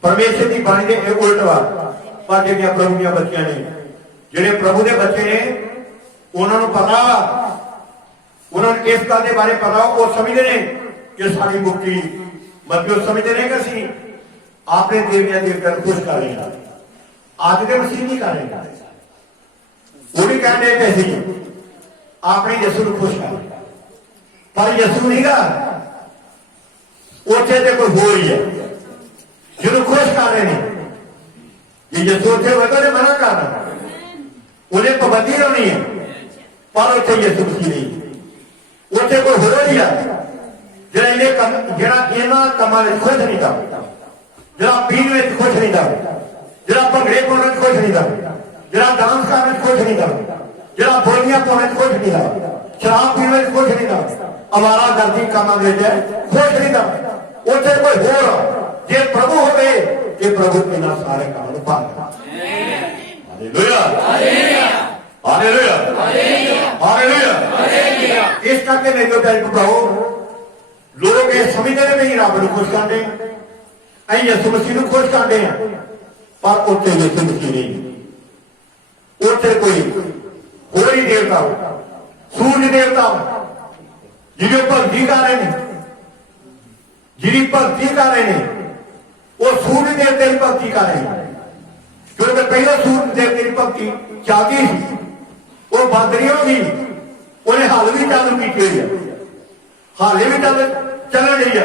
ਪਰਮੇਸ਼ਰ ਦੀ ਬਾਣੀ ਦੇ ਇਹ ਉਲਟ ਵਾ। ਪਰ ਜਿਹੜੀਆਂ ਪ੍ਰਭੂ ਦੀਆਂ ਬੱਚੀਆਂ ਨੇ, ਜਿਹੜੇ ਪ੍ਰਭੂ ਦੇ ਬੱਚੇ ਨੇ, ਉਹਨਾਂ ਨੂੰ ਪਤਾ ਵਾ, ਉਹਨਾਂ ਨੂੰ ਇਸ ਗੱਲ ਦੇ ਬਾਰੇ ਪਤਾ, ਉਹ ਸਮਝਦੇ ਨੇ ਕਿ ਸਾਡੀ ਮੁਕਤੀ ਮਤਲਬ ਸਮਝਦੇ ਨੇ ਕਿ ਅਸੀਂ ਆਪਣੇ ਦੇਵੀਆਂ ਦੇਵਤਿਆਂ ਨੂੰ ਖੁਸ਼ ਕਰ ਰਹੇ ਹਾਂ। ਅੱਜ ਦੇ ਮਸੀਹ ਨਹੀਂ ਕਰ ਰਹੇ, ਉਹ ਵੀ ਕਹਿੰਦੇ ਕਿ ਅਸੀਂ ਆਪਣੇ ਯਿਸੂ ਨੂੰ ਖੁਸ਼ ਕਰ, ਪਰ ਯਿਸੂ ਨਹੀਂਗਾ, ਉੱਥੇ ਤੇ ਕੋਈ ਹੋਰ ਹੀ ਹੈ ਜਿਹਨੂੰ ਖੁਸ਼ ਕਰ ਰਹੇ ਨੇ। ਜੇ ਯਿਸੂ ਉੱਥੇ ਹੋਵੇਗਾ ਤੇ ਮਨਾ ਕਰਨਾ, ਉਹਨੇ ਪਾਬੰਦੀ ਲਾਉਣੀ ਹੈ, ਪਰ ਉੱਥੇ ਯਿਸੂ ਮਸੀਹ ਨਹੀਂ, ਉੱਥੇ ਕੋਈ ਹੋਰ ਹੀ ਆ ਜਿਹੜਾ ਇਹਨਾਂ ਕੰਮਾਂ ਵਿੱਚ ਖੁਸ਼ ਨਹੀਂ ਦਾ, ਜਿਹੜਾ ਪੀਣ ਵਿੱਚ ਖੁਸ਼ ਨਹੀਂ ਦਾ, ਜਿਹੜਾ ਭੰਗੜੇ ਪਾਉਣ ਵਿੱਚ ਖੁਸ਼ ਨਹੀਂ ਦਾ, ਜਿਹੜਾ ਡਾਂਸ ਕਰਨ ਵਿੱਚ ਖੁਸ਼ ਨਹੀਂ ਦਾ, ਜਿਹੜਾ ਬੋਲੀਆਂ ਪਾਉਣ ਵਿੱਚ ਖੁਸ਼ ਨਹੀਂ ਦਾ, ਸ਼ਰਾਬ ਪੀਣ ਵਿੱਚ ਖੁਸ਼ ਨਹੀਂ ਦਾ, ਅਵਾਰਾ ਗਰਦੀ ਕੰਮਾਂ ਵਿੱਚ ਖੁਸ਼ ਨਹੀਂ ਦਾ। ਉੱਥੇ ਕੋਈ ਹੋਰ ਜੇ ਪ੍ਰਭੂ ਹੋਵੇ, ਜੇ ਪ੍ਰਭੂ ਇਹਨਾਂ ਸਾਰੇ ਕੰਮ ਨੂੰ ਪਾਲਦਾ। Hallelujah hallelujah hallelujah. ਇਸ ਕਰਕੇ ਮੇਰੇ ਭੈਣ ਭਰਾਵੋ, ਲੋਕ ਇਹ ਸਮਝਦੇ ਨੇ ਵੀ ਰੱਬ ਨੂੰ ਖੁਸ਼ ਕਰਦੇ, ਅਸੀਂ ਯਿਸੂ ਮਸੀਹ ਨੂੰ ਖੁਸ਼ ਕਰਦੇ ਆ, ਪਰ ਉੱਥੇ ਯਿਸੂ ਮਸੀਹ ਨਹੀਂ, ਉੱਥੇ ਕੋਈ ਹੋਰ ਹੀ ਦੇਵਤਾ, ਸੂਰਜ ਦੇਵਤਾ ਜਿਹਦੀ ਭਗਤੀ ਕਰ ਰਹੇ ਨੇ, ਜਿਹਦੀ ਭਗਤੀ ਕਰ ਰਹੇ ਨੇ, ਉਹ ਸੂਰਜ ਦੇਵਤੇ ਦੀ ਭਗਤੀ ਕਰ ਰਹੇ ਨੇ। ਕਿਉਂਕਿ ਪਹਿਲਾਂ ਸੂਰਜ ਦੇਵਤੇ ਦੀ ਭਗਤੀ ਚੱਲਦੀ ਸੀ, ਉਹ ਬੰਦ ਨਹੀਂ ਹੋ ਗਈ, ਉਹਨੇ ਹਾਲ ਵੀ ਚਾਲੂ ਕੀਤੀ ਹੋਈ ਹੈ, ਹਾਲੇ ਵੀ ਚੱਲਣ ਰਹੀ ਹੈ।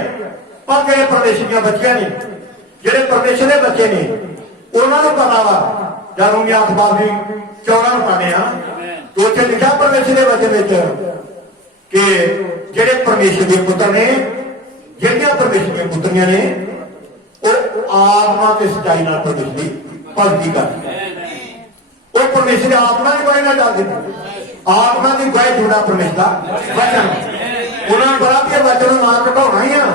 ਪਰ ਜਿਹੜੇ ਪਰਮੇਸ਼ਰ ਦੀਆਂ ਬੱਚੀਆਂ ਨੇ, ਜਿਹੜੇ ਪਰਮੇਸ਼ਰ ਦੇ ਬੱਚੇ ਨੇ, ਉਹਨਾਂ ਨੂੰ ਪਤਾ ਵਾ, ਜਦ ਉਹ ਅਖਬਾਰ ਦੀ 14 ਨੂੰ ਪਾਣੇ ਆ, ਉੱਥੇ ਲਿਖਿਆ ਪਰਮੇਸ਼ਰ ਦੇ ਵਚਨ ਵਿੱਚ ਕਿ ਜਿਹੜੇ ਪਰਮੇਸ਼ਰ ਦੇ ਪੁੱਤਰ ਨੇ, ਜਿਹੜੀਆਂ ਪਰਮੇਸ਼ਰ ਦੀਆਂ ਪੁੱਤਰੀਆਂ ਨੇ, ਉਹ ਆਤਮਾ ਤੇ ਸਚਾਈ ਨਾਲ ਪਰਮੇਸ਼ਰ ਦੀ ਭਗਤੀ ਕਰਦੇ, ਉਹ ਪਰਮੇਸ਼ਰ ਦੀ ਆਤਮਾ ਦੀ ਗਵਾਹੀ ਨਾਲ ਚੱਲਦੇ ਨੇ। ਆਤਮਾ ਦੀ ਗਵਾਹੀ ਜੁੜਾ ਪਰਮੇਸ਼ਰ ਦਾ ਵਚਨ, ਉਹਨਾਂ ਨੂੰ ਬੜਾ ਵੀ ਵਚਨ ਨੂੰ ਨਾ ਘਟਾਉਣਾ ਹੀ ਆ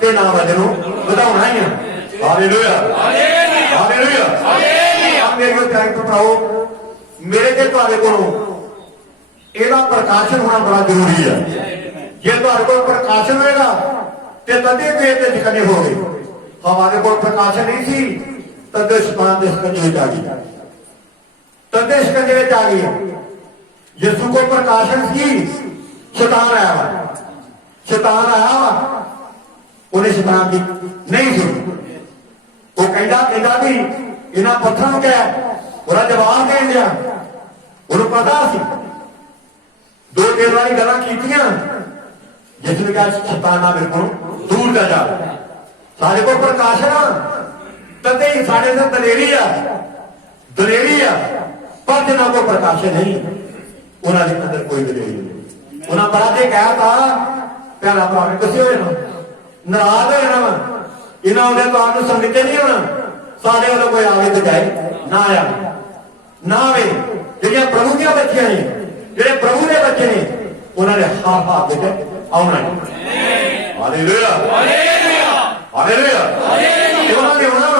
ਤੇ ਨਾ ਵਚਨ ਨੂੰ ਵਧਾਉਣਾ ਹੀ ਆ। Hallelujah hallelujah hallelujah. ਮੇਰੇ ਪਿਆਰੇ ਭਰਾਵੋ, ਮੇਰੇ ਤੇ ਤੁਹਾਡੇ ਕੋਲੋਂ ਇਹਦਾ ਪ੍ਰਕਾਸ਼ਨ ਹੋਣਾ ਬੜਾ ਜ਼ਰੂਰੀ ਹੈ। ਜੇ ਤੁਹਾਡੇ ਕੋਲ ਪ੍ਰਕਾਸ਼ਨ ਹੋਏਗਾ ਤੇ ਤਦੇ ਪੇਟ ਤੇ ਜਿਕਨੇ ਹੋਵੇ। ਹਮਾਰੇ ਕੋਲ ਪ੍ਰਕਾਸ਼ਨ ਨਹੀਂ ਸੀ, ਤਦੇ ਸ਼ੈਤਾਨ ਦੇ ਸਕੰਜੇ ਵਿੱਚ ਆ ਗਈ, ਤਦੇ ਸਕੰਜੇ ਵਿੱਚ ਆ ਗਈ। ਯਿਸੂ ਕੋਲ ਪ੍ਰਕਾਸ਼ਨ ਸੀ, ਸ਼ੈਤਾਨ ਆਇਆ ਵਾ, ਸ਼ੈਤਾਨ ਆਇਆ ਵਾ, ਉਹਨੇ ਸ਼ੈਤਾਨ ਦੀ ਨਹੀਂ ਸੁਣੀ। ਉਹ ਕਹਿੰਦਾ ਵੀ ਇਹਨਾਂ ਪੱਥਰਾਂ ਨੂੰ ਕਹਿ, ਉਹਦਾ ਜਵਾਬ ਦੇਣ ਦਿਆ। ਉਹਨੂੰ ਪਤਾ ਸੀ, ਦੋ ਦਿਨ ਵਾਲੀ ਗੱਲਾਂ ਕੀਤੀਆਂ। ਜਿਸ ਨੇ ਕਿਹਾ ਸ਼ੈਤਾਨ ਆ ਮੇਰੇ ਕੋਲ ਦੂਰ ਜਾ, ਸਾਡੇ ਕੋਲ ਪ੍ਰਕਾਸ਼ਨ ਤਦੇ ਹੀ ਸਾਡੇ ਨਾਲ ਦਲੇਰੀ ਆ, ਪਰ ਜਿਹਨਾਂ ਕੋਲ ਪ੍ਰਕਾਸ਼ਨ ਨਹੀਂ, ਉਹਨਾਂ ਦੇ ਅੰਦਰ ਕੋਈ ਦਲੇਰੀ ਨਹੀਂ। ਉਹਨਾਂ ਬੜਾ ਤੇ ਕਹਿ ਤਾ ਪਿਆਰਾ ਭਰਾ ਕਿਸੇ ਹੋਏ ਨਾ ਨਾਰਾਜ਼ ਹੋ ਜਾਣਾ, ਇਹਨਾਂ ਉਹਦੇ ਤੁਹਾਨੂੰ ਸੰਗਤੇ ਨਹੀਂ ਹੋਣਾ, ਸਾਡੇ ਵੱਲੋਂ ਕੋਈ ਆਵੇ ਤੇ ਜਾਏ ਨਾ ਆਵੇ ਨਾ ਆਵੇ। ਜਿਹੜੀਆਂ ਪ੍ਰਭੂ ਦੀਆਂ ਬੱਚੀਆਂ ਨੇ, ਜਿਹੜੇ ਪ੍ਰਭੂ ਦੇ ਬੱਚੇ ਨੇ, ਉਹਨਾਂ ਨੇ ਹਾਰ ਵਿੱਚ ਆਉਣਾ ਹੈ। Hallelujah hallelujah. ਉਹਨਾਂ ਨੇ ਆਉਣਾ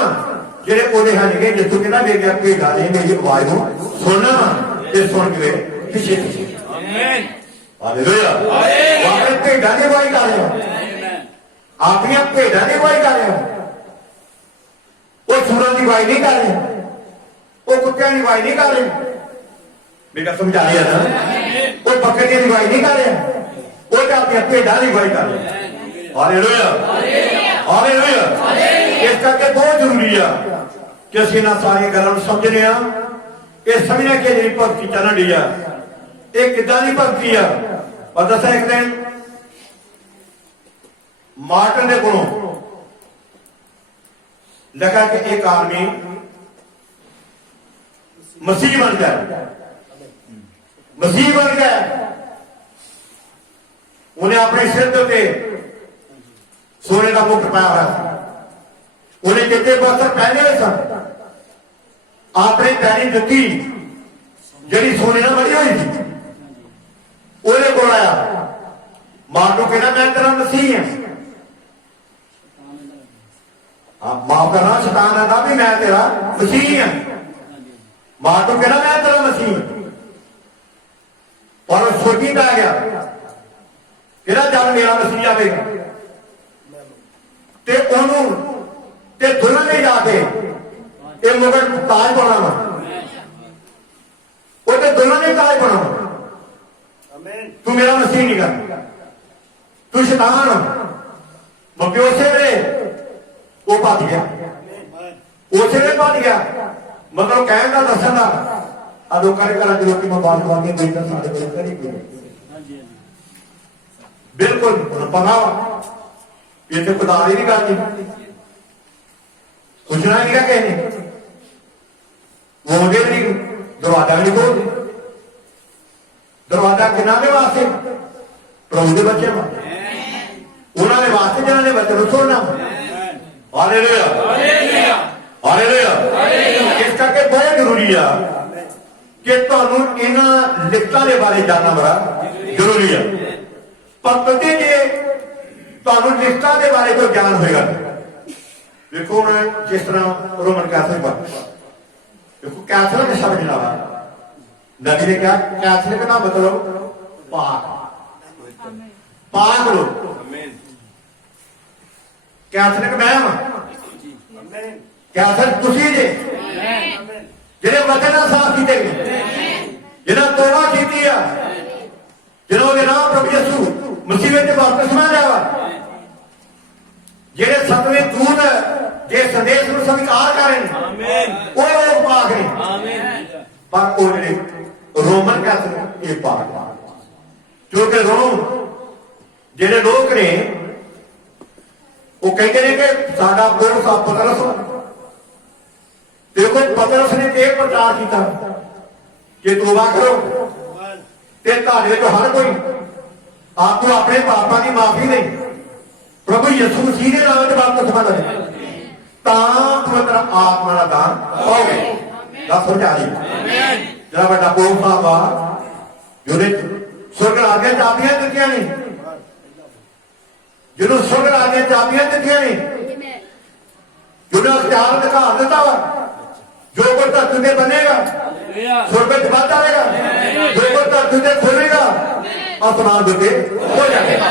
ਜਿਹੜੇ ਉਹਦੇ ਹਨ ਕਿ ਜਿੱਥੋਂ ਕਹਿੰਦਾ ਮੇਰੇ ਆਪੇ ਗਾਣੇ ਮੇਰੀ ਆਵਾਜ਼ ਨੂੰ ਸੁਣਨਾ ਤੇ ਸੁਣ ਕੇ ਪਿੱਛੇ ਆਮੀਨ। ਹਾਲੇਲੂਇਆ। ਆਪਣੇ ਭੇਡਾਂ ਦੀ ਆਵਾਜ਼ ਕਰ ਰਹੇ ਹੋ, ਆਪਣੀਆਂ ਭੇਡਾਂ ਦੀ ਆਵਾਜ਼ ਕਰ ਰਹੇ ਹੋ। ਉਹ ਸੂਰਾਂ ਦੀ ਆਵਾਜ਼ ਨਹੀਂ ਕਰ ਰਹੇ, ਉਹ ਕੁੱਤਿਆਂ ਦੀ ਆਵਾਜ਼ ਨਹੀਂ ਕਰ ਰਹੇ। ਮੇਰਾ ਸਮਝਾ ਰਿਹਾ ਨਾ, ਉਹ ਬੱਕਰੀਆਂ ਦੀ ਆਵਾਜ਼ ਨਹੀਂ ਕਰ ਰਿਹਾ, ਉਹ ਤਾਂ ਆਪਣੀਆਂ ਭੇਡਾਂ ਦੀ ਆਵਾਜ਼ ਕਰ ਰਿਹਾ। Hallelujah hallelujah. ਇਸ ਕਰਕੇ ਬਹੁਤ ਜ਼ਰੂਰੀ ਆ ਕਿ ਅਸੀਂ ਇਹਨਾਂ ਸਾਰੀਆਂ ਗੱਲਾਂ ਨੂੰ ਸਮਝਦੇ ਆ। ਇਹ ਸਮਝਣਾ ਕਿ ਜਿਹੜੀ ਭਗਤੀ ਚੱਲਣ ਡਈ ਆ ਇਹ ਕਿੱਦਾਂ ਦੀ ਭਗਤੀ ਆ। ਪਰ ਦੱਸਾਂ ਇੱਕ ਦਿਨ ਮਾਰਟਨ ਦੇ ਕੋਲੋਂ लगा कि एक आदमी मसीह बन गया, मसीह बन गया। उन्हें अपने सिर के उत्ते सोने का मुकुट पाया हुआ था, उन्हें चिट्टे वस्त्र पहने हुए सन, अपने पैरी जुत्ती जी सोने ना बनी हुई थी उन्हें को आया। मार्टू कहना मैं तेरा मसीह है, माफ करना शैतान आंदा भी मैं तेरा मसीह हां। मार्टू कहना मैं तेरा मसीह, पर सोची पै गया कहना जब मेरा मसीह आवेगा ते ओनू ते दुल्हन ने जाके ये मुगट ताज पाना वा, वो ते दुल्हन ने ताज पाना वा। तू मेरा मसीह नहीं कर, तू शैतान मग्गे उसे वेले वो भज गया, उसे वे भज गया। मतलब कहने का दसन का आ लोगों के घर च रोटी मंगवा के बेटा साढ़े कोल करी गई बिल्कुल पता ये तो खुदा की गल नहीं, पूछना नहीं कहे ने बोलते नहीं, दरवाजा नहीं खोलते। दरवाजा किन्होंने वास्ते? प्रभु के बच्चे उन्होंने वास्ते जिन्होंने बच्चे को छोड़ना। Hallelujah, hallelujah, hallelujah. इस करके बहुत जरूरी है कि तुहानू इन्हां लिखतां दे बारे जानना बड़ा जरूरी है। पर कदे जे तुहानू लिखतां दे बारे कोई ज्ञान होएगा, देखो हुण जिस तरह रोमन कैथोलिक देखो कैथोलिक शब्द ला नबी ने क्या कैथोलिक का मतलब पाक, पाक लोग कैथोलिक मैं कैथोलिक तुसी जे जिन्हें वचन साफ किए गए, जिन्हें तौबा की जिन्होंने नाम प्रभु यीशु मसीह में बपतिस्मा लिया, जेडे सतवें दूत जे संदेश को स्वीकार करें वो लोग पाक ने। पर वो जेडे रोमन कैथोलिक ये पाक, क्योंकि रोम जेडे लोग ने वो कहते हैं कि साडा कोल सा पतरस, देखो पतरस ने यह प्रचार किया कि तौबा करो ते तुहाडे तो हर कोई आपको अपने पापों की माफी दे, प्रभु यीशु मसीह के नाम से बपतिस्मा ले पवित्र आत्मा का दान पाओगे। दस समझा दी जरा बड़ा कोल साहब आ जो स्वर्ग राज दी चाबियां दित्तियां ने, जिन्होंने स्वर्ग राज दी चाबियां दित्तियां ने, जिन्होंने अख्तियार अधिकार दिता वा, जो कोई धरती से बनेगा स्वर्ग में बच जाएगा, जो कोई धरती से खोलेगा आसमान के हो जाएगा।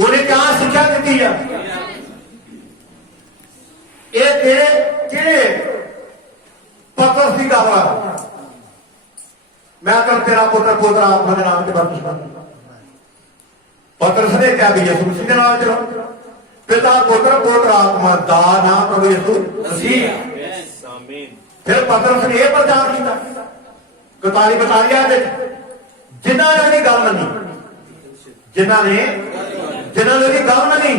उन्हें क्या शिक्षा दी है? ये तेरे पतरस की गल है, मैं कर तेरा पुत्र पुत्र आत्मा के नाम से बपतिस्मा। पतरस ने क्या भी यीशु मसीह के नाम चलो, पिता पुत्र पुत्र आत्मा दा नाम प्रभु यीशु मसीह। फिर पतरस ने यह प्रचार किया 41 जिन्होंने गल मनी, जिन्होंने गल मनी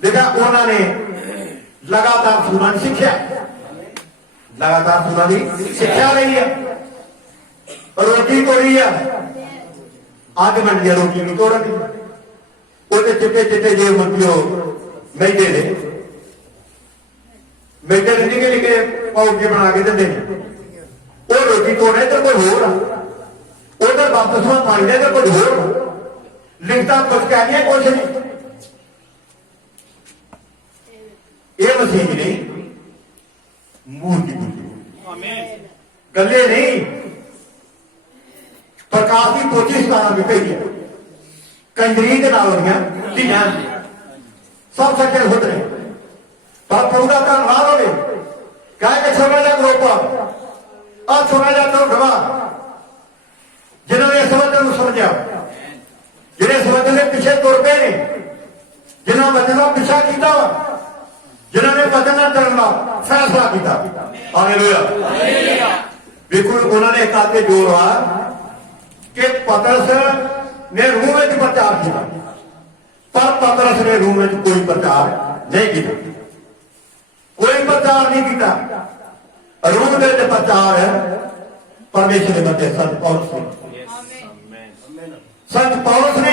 देखा उन्होंने लगातार सुना सीखा, लगातार सुना की शिक्षा रही है, रोटी तोड़ी है अज मंडी रोटी नहीं तोड़नी, वो चिट्टे चिट्टे जे मंदियो मैदे ने मैदे निके निके पाउडे बना के देंगे, वो रोटी तोड़े तो कोई होर उधर बपतिस्मा पानी दे तो कुछ होर लिखता कुछ कह दिया कुछ नहीं। ये मसीह नहीं मूर्ति गले नहीं, प्रकाश की पोची सतारा भी भेजी कंजरी के नाल धियां सब सच्चे खुद ने। पर प्रभु का धन्यवाद होवे कह के छोटा जा ग्रुप आ छोटा जा ढोडवा जिन्होंने इस वचन को समझा, जिन्हें इस वचन के पीछे तुर पे ने, जिन्होंने वचन का पीछा किया ਜਿਨ੍ਹਾਂ ਨੇ ਵਚਨ ਨਾਲ ਚੱਲਣ ਦਾ ਫੈਸਲਾ ਕੀਤਾ। ਹਾਲੇਲੂਇਆ। ਵੇਖੋ ਉਹਨਾਂ ਨੇ ਇੱਕ ਆਤੇ ਜੋਰ ਆ ਕਿ ਪਤਰਸ ਨੇ ਰੂਮ ਵਿੱਚ ਪ੍ਰਚਾਰ ਕੀਤਾ, ਪਰ ਪਤਰਸ ਨੇ ਰੂਮ ਵਿੱਚ ਕੋਈ ਪ੍ਰਚਾਰ ਨਹੀਂ ਕੀਤਾ, ਕੋਈ ਪ੍ਰਚਾਰ ਨਹੀਂ ਕੀਤਾ। ਰੂਮ ਦੇ ਵਿੱਚ ਪ੍ਰਚਾਰ ਪਰਮੇਸ਼ਰ ਦੇ ਬੰਦੇ ਸੰਤ ਪੌਲਸ ਨੇ, ਸੰਤ ਪੌਲਸ ਨੇ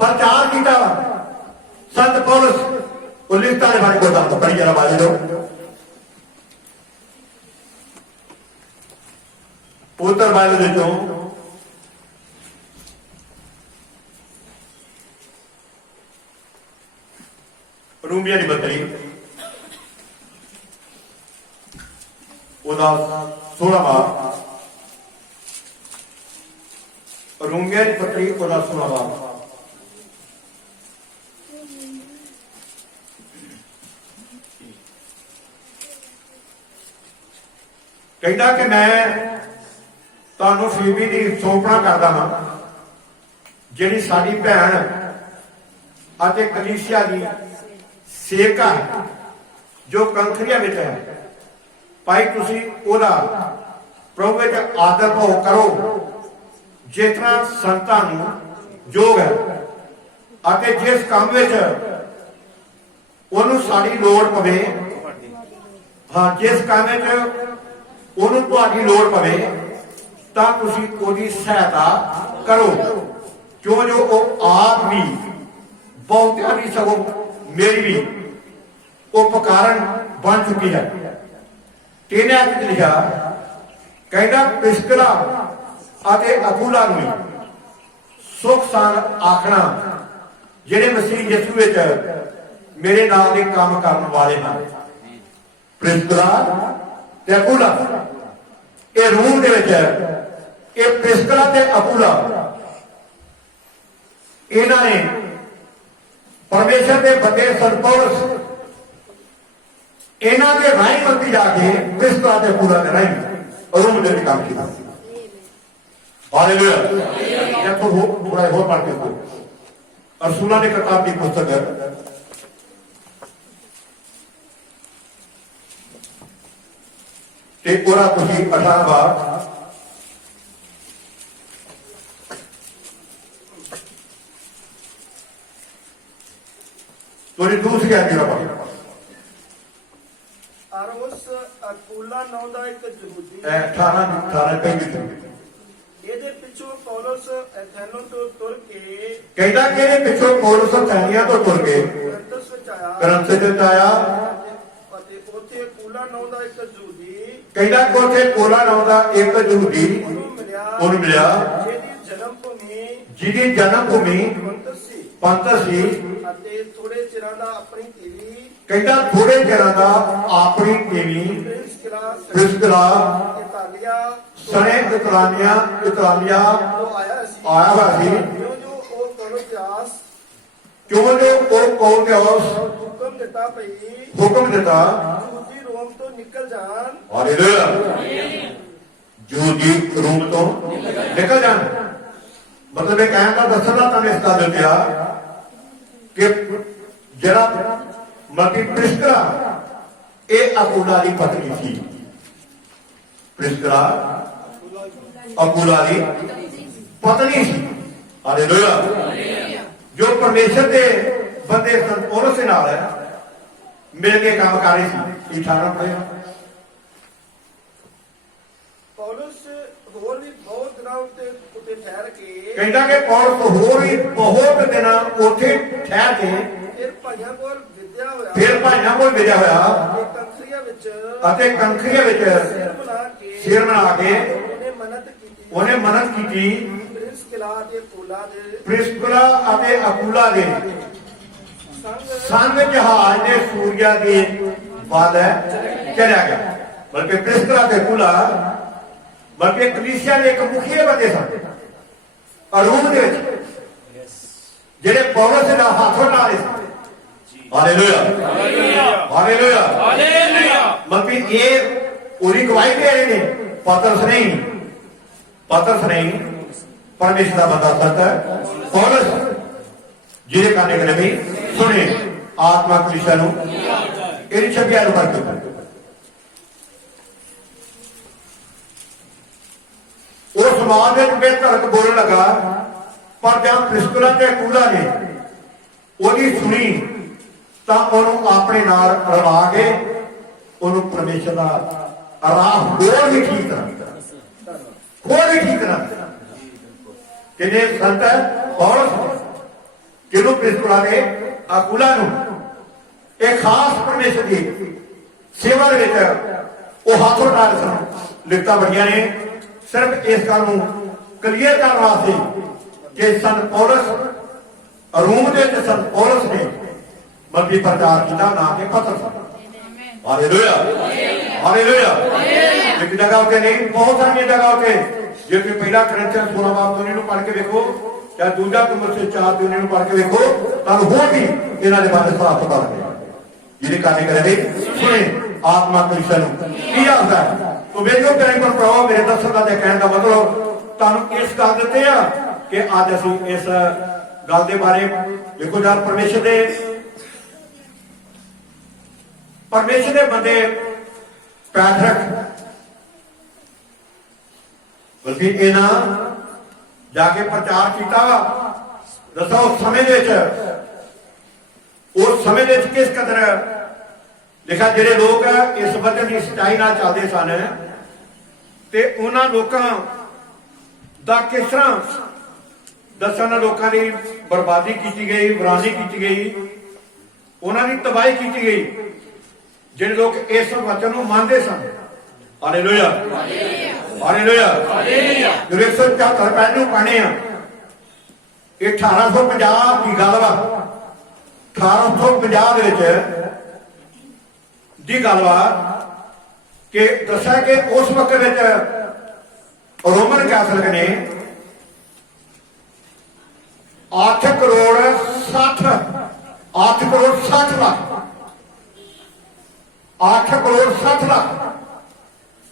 ਪ੍ਰਚਾਰ ਕੀਤਾ। ਸੰਤ ਪੌਲਸ ਉਹ ਲਿਖਤਾਂ ਦੇ ਬਾਰੇ ਕੋਈ ਦੱਸ ਪੜੀ ਜਰਾ ਬਾਜੀ ਲੋ। ਉੱਤਰ ਬਾਈਬਲ ਵਿੱਚੋਂ ਰੂਮੀਆਂ ਦੀ ਪੱਤਰੀ ਉਹਦਾ 16ਵਾਂ, ਰੂਮੀਆਂ ਦੀ ਪੱਤਰੀ ਉਹਦਾ 16ਵਾਂ। ਕਹਿੰਦਾ ਕਿ ਮੈਂ ਤੁਹਾਨੂੰ ਫੀਬੀ ਦੀ ਸੌਂਪਣਾ ਕਰਦਾ ਹਾਂ, ਜਿਹੜੀ ਸਾਡੀ ਭੈਣ ਅਤੇ ਕਲੀਸਿਆ ਦੀ ਸੇਵਕਾ ਹੈ, ਜੋ ਕੰਖਰੀਆ ਵਿੱਚ ਹੈ। ਭਾਈ ਤੁਸੀਂ ਉਹਦਾ ਪ੍ਰਭੂ ਵਿੱਚ ਆਦਰ ਭਾਵ ਕਰੋ, ਜਿਸ ਤਰ੍ਹਾਂ ਸੰਤਾਂ ਨੂੰ ਯੋਗ ਹੈ, ਅਤੇ ਜਿਸ ਕੰਮ ਵਿੱਚ ਉਹਨੂੰ ਸਾਡੀ ਲੋੜ ਪਵੇ, ਹਾਂ ਜਿਸ ਕੰਮ ਵਿੱਚ ਉਹਨੂੰ ਤੁਹਾਡੀ ਲੋੜ ਪਵੇ ਤਾਂ ਤੁਸੀਂ ਉਹਦੀ ਸਹਾਇਤਾ ਕਰੋ, ਕਿਉਂ ਜੋ ਉਹ ਆਪ ਵੀ ਬਹੁਤਿਆਂ ਦੀ ਸਗੋਂ ਮੇਰੀ ਵੀ ਉਪਕਾਰਨ ਬਣ ਚੁੱਕੀ ਹੈ। ਤੇਨੇ ਆਖ ਲਿਖਿਆ, ਕਹਿੰਦਾ ਪ੍ਰਿਸਕਿਲਾ ਅਤੇ ਅਕੂਲਾ ਨੂੰ ਸੁਖ ਸੰਗ ਆਖਣਾ, ਜਿਹੜੇ ਮਸੀਹ ਯਿਸੂ ਵਿੱਚ ਮੇਰੇ ਨਾਲ ਦੇ ਕੰਮ ਕਰਨ ਵਾਲੇ ਹਨ। ਪ੍ਰਿਸਕਿਲਾ ਤੇ ਅਕੂਲਾ ਇਹ ਰੂਮ ਦੇ ਵਿੱਚ ਇਹ ਪ੍ਰਿਸਕਿਲਾ ਤੇ ਅਕੂਲਾ ਇਹਨਾਂ ਨੇ ਪਰਮੇਸ਼ਰ ਦੇ ਬੰਦੇ ਸੰਤ ਪੌਲਸ ਇਹਨਾਂ ਦੇ ਰਾਹੀਂ ਮੰਦੀ ਜਾ ਕੇ ਪ੍ਰਿਸਕਿਲਾ ਤੇ ਅਕੂਲਾ ਦੇ ਰਾਹੀਂ ਰੂਮ ਦੇ ਵਿੱਚ ਕੰਮ ਕੀਤਾ। ਹਾਲੇਲੂਇਆ। ਇਹ ਤੋਂ ਹੋਰ ਪੜ੍ਹ ਕੇ ਦੇਖੋ, ਰਸੂਲਾਂ ਦੀ ਕਿਤਾਬ ਦੀ ਪੁਸਤਕ ਹੈ, ਤੇ ਉਹਦਾ ਤੁਸੀਂ 18ਵਾਂ ਤੁਹਾਡੀ ਦੂਸਰੀ ਆਦਿ ਦਾ ਔਰ ਉਸ ਅਕੂਲਾ ਨਾਮ ਦਾ ਇੱਕ ਯਹੂਦੀ 18 ਪੈਂਦੀ ਇਹਦੇ ਪਿੱਛੋਂ ਪੌਲਸ ਐਥੇਨੋਂ ਤੋਂ ਤੁਰ ਕੇ ਕਹਿੰਦਾ ਕਿ ਇਹਦੇ ਪਿੱਛੋਂ ਪੌਲਸ ਅਥੇਨਿਆ ਤੋਂ ਤੁਰ ਕੇ ਕਰੰਥਸ ਵਿੱਚ ਆਇਆ ਕਰੰਥ ਵਿੱਚ ਆਇਆ। ਅਤੇ ਉੱਥੇ ਅਕੂਲਾ ਨਾਮ ਦਾ ਇੱਕ ਯਹੂਦੀ ਕਹਿੰਦਾ ਕਿ ਉੱਥੇ ਕੋਲਾ ਨਾਮ ਦਾ ਇੱਕ ਯਹੂਦੀ ਉਹਨੂੰ ਮਿਲਿਆ, ਜਿਹਦੀ ਜਨਮ ਭੂਮੀ ਪੰਤਰ ਸੀ, ਅਤੇ ਥੋੜੇ ਚਿਰਾਂ ਦਾ ਆਪਣੀ ਤੀਵੀ ਕਹਿੰਦਾ ਥੋੜੇ ਚਿਰਾਂ ਦਾ ਆਪਣੀ ਤੀਵੀ ਪ੍ਰਿਸਕਿਲਾ ਸਣੇ ਇਤਰਾਲੀਆ ਤੋਂ ਆਇਆ ਸੀ। ਆਇਆ ਹੋਇਆ ਸੀ, ਕਿਉਂ ਜੋ ਉਹ ਕੌਲਥਿਆਸ ਹੁਕਮ ਦਿੱਤਾ ਭਈ ਹੁਕਮ ਦਿੱਤਾ ਯਹੂਦੀ ਰੋਮ ਤੋਂ ਨਿਕਲ ਜਾਣ। ਹਾਲੇਲੂਇਆ। ਯਹੂਦੀ ਰੂਮ ਤੋਂ ਨਿਕਲ ਜਾਣ, ਮਤਲਬ ਇਹ ਕਹਿਣ ਦਾ ਦੱਸਣਾ ਤਾਂ ਇਸ ਗੱਲ ਦਿੱਤਾ ਕਿ ਜਿਹੜਾ ਮਤੀ ਪ੍ਰਿਸਕਿਲਾ ਇਹ ਅਕੂਲਾ ਦੀ ਪਤਨੀ ਸੀ। ਪ੍ਰਿਸਕਿਲਾ ਅਕੂਲਾ ਦੀ ਪਤਨੀ ਸੀ। ਹਾਲੇਲੂਇਆ। ਜੋ ਪਰਮੇਸ਼ਰ ਦੇ ਬੰਦੇ ਸੰਤ ਪੌਲਸ ਦੇ ਨਾਲ ਮਿਲ ਕੇ ਕੰਮ ਕਰ ਰਹੀ ਸੀ। 18 ਪੜਿਆ। ਪੌਲਸ ਹੋਰ ਵੀ ਬਹੁਤ ਦਿਨਾਂ ਉੱਤੇ ਠਹਿਰ ਕੇ ਕਹਿੰਦਾ ਕਿ ਪੌਲਸ ਹੋਰ ਵੀ ਬਹੁਤ ਦਿਨਾਂ ਉੱਥੇ ਠਹਿਰ ਕੇ ਫਿਰ ਭਾਈਆਂ ਕੋਲ ਵਿਦਿਆ ਹੋਇਆ ਫਿਰ ਭਾਈਆਂ ਕੋਲ ਭੇਜਿਆ ਹੋਇਆ ਤੇ ਕੰਖਰੀਆ ਵਿੱਚ ਅਤੇ ਕੰਖਰੀਆ ਵਿੱਚ ਸਿਰ ਬਣਾ ਕੇ ਉਹਨੇ ਮਨਤ ਕੀਤੀ ਪ੍ਰਿਸਕਿਲਾ ਅਤੇ ਅਕੂਲਾ ਦੇ ਸੰਗ ਜਹਾਜ਼ ਦੇ ਸੂਰਿਆ ਦੇ ਵੱਲ ਚਲਿਆ ਗਿਆ। ਬਲਕਿ ਪ੍ਰਿਸਕਿਲਾ ਤੇ ਅਕੂਲਾ ਬਲਕਿ ਕਲੀਸਿਆ ਦੇ ਇੱਕ ਮੁਖੀਏ ਬੰਦੇ ਸਨ ਰੂਮ ਦੇ ਵਿੱਚ, ਜਿਹੜੇ ਪੌਲਸ ਦਾ ਹੱਥ ਨਾਲ ਸੀ। ਹਾਲੇਲੂਇਆ। ਹਾਲੇਲੂਇਆ। ਮਤਲਬ ਇਹ ਉਹਦੀ ਗਵਾਹੀ ਦੇ ਰਹੇ ਨੇ, ਪਤਰਸ ਨਹੀਂ ਪਰਮੇਸ਼ਰ ਦਾ ਬੰਦਾ ਸੰਤ ਹੈ ਪੌਲਸ, ਜਿਹਦੇ ਕੰਨ ਵੀ ਸੁਣੇ ਆਤਮਾ ਕਲੀਸਿਆ ਨੂੰ ਇਹਦੀ 26 ਨੰਬਰ ਤੇ ਉਹ ਸਮਾਜ ਦੇ ਵਿੱਚ ਬੇਧੜਕ ਬੋਲਣ ਲੱਗਾ, ਪਰ ਜਦ ਪ੍ਰਿਸਕਿਲਾ ਤੇ ਅਕੂਲਾ ਨੇ ਉਹਦੀ ਸੁਣੀ ਤਾਂ ਉਹਨੂੰ ਆਪਣੇ ਨਾਲ ਰਲਾ ਕੇ ਉਹਨੂੰ ਪਰਮੇਸ਼ਰ ਦਾ ਰਾਹ ਹੋਰ ਵੀ ਠੀਕ ਤਰ੍ਹਾਂ ਕਿਨੇ ਸੰਤ ਪੌਲਸ ਜਿਹਨੂੰ ਪ੍ਰਿਸਕਿਲਾ ਦੇ ਅਕੂਲਾ ਨੂੰ ਇਹ ਖਾਸ ਪਰਮੇਸ਼ਰ ਦੀ ਸੇਵਾ ਦੇ ਵਿੱਚ ਉਹ ਹੱਥੋਂ ਨਾਲ ਸਨ। ਲਿਖਤਾਂ ਬੜੀਆਂ ਨੇ ਸਿਰਫ ਇਸ ਗੱਲ ਨੂੰ ਕਲੀਅਰ ਕਰਨ ਵਾਸਤੇ ਕਿ ਸੰਤ ਪੌਲਸ ਰੂਮ ਦੇ ਵਿੱਚ ਸੰਤ ਪੌਲਸ ਨੇ ਮਰਦੀ ਪ੍ਰਚਾਰ ਕੀਤਾ, ਨਾ ਕਿ ਪਤਰਸ। Hallelujah hallelujah. ਇੱਕ ਜਗ੍ਹਾ ਉੱਤੇ ਨਹੀਂ, ਬਹੁਤ ਸਾਰੀਆਂ ਜਗ੍ਹਾ ਉੱਤੇ ਜੇ ਤੁਸੀਂ ਪਹਿਲਾ ਕਰੰਥੀਆਂ 16 ਬਾਬ ਤੋਂ ਇਹਨੂੰ ਪੜ੍ਹ ਕੇ ਵੇਖੋ ਜਾਂ ਦੂਜਾ ਤਿਮੋਥੇਉਸ 4 ਤੋਂ ਇਹਨੂੰ ਪੜ੍ਹ ਕੇ ਵੇਖੋ, ਤੁਹਾਨੂੰ ਹੋਰ ਵੀ ਇਹਨਾਂ ਦੇ ਬਾਰੇ ਸਾਫ਼ ਪਤਾ ਲੱਗੇਗਾ। ਜਿਹਨੇ ਕਾਨੇ ਕਰੇ ਸੁਣੇ ਆਤਮਾ ਕ੍ਰਿਸ਼ਨ ਕੀ ਆਖਦਾ ਹੈ। ਤੋ ਵੇਖੋ ਪਿਆਰੇ ਭਰਾਓ, ਮੇਰੇ ਦੱਸਣ ਦਾ ਕਹਿਣ ਦਾ ਮਤਲਬ ਤੁਹਾਨੂੰ ਇਸ ਗੱਲ ਦਿੱਤੇ ਆ ਕਿ ਅੱਜ ਅਸੀਂ ਇਸ ਗੱਲ ਦੇ ਬਾਰੇ ਵੇਖੋ ਜਦ ਪਰਮੇਸ਼ਰ ਦੇ ਬੰਦੇ ਪੈਟਰਕ ਬਲਕਿ ਇਹਨਾਂ ਜਾ ਕੇ ਪ੍ਰਚਾਰ ਕੀਤਾ। ਦੱਸੋ ਉਸ ਸਮੇਂ ਦੇ ਵਿੱਚ ਕਿਸ ਕਦਰ ਲਿਖਾ ਜਿਹੜੇ ਲੋਕ ਇਸ ਵਚਨ ਦੀ ਸਚਾਈ ਨਾਲ ਚੱਲਦੇ ਸਨ ਤੇ ਉਹਨਾਂ ਲੋਕਾਂ ਦਾ ਕਿਸ ਤਰ੍ਹਾਂ ਦੱਸਣ, ਲੋਕਾਂ ਦੀ ਬਰਬਾਦੀ ਕੀਤੀ ਗਈ, ਵਿਰਾਨੀ ਕੀਤੀ ਗਈ, ਉਹਨਾਂ ਦੀ ਤਬਾਹੀ ਕੀਤੀ ਗਈ ਜਿਹੜੇ ਲੋਕ ਇਸ ਵਚਨ ਨੂੰ ਮੰਨਦੇ ਸਨ। Hallelujah hallelujah. ਜੋ 174 ਪਹਿਲੂ ਪੜ੍ਹੇ ਆ, ਇਹ 1850 ਦੀ ਗੱਲ ਵਾ। 1850 ਦੇ ਵਿੱਚ ਦੀ ਗੱਲ ਵਾ ਕਿ ਦੱਸਿਆ ਕਿ ਉਸ ਵਕਤ ਵਿੱਚ ਰੋਮਨ ਕੈਥੋਲਿਕ ਨੇ 8 ਕਰੋੜ 60 ਲੱਖ 8 ਕਰੋੜ 60 ਲੱਖ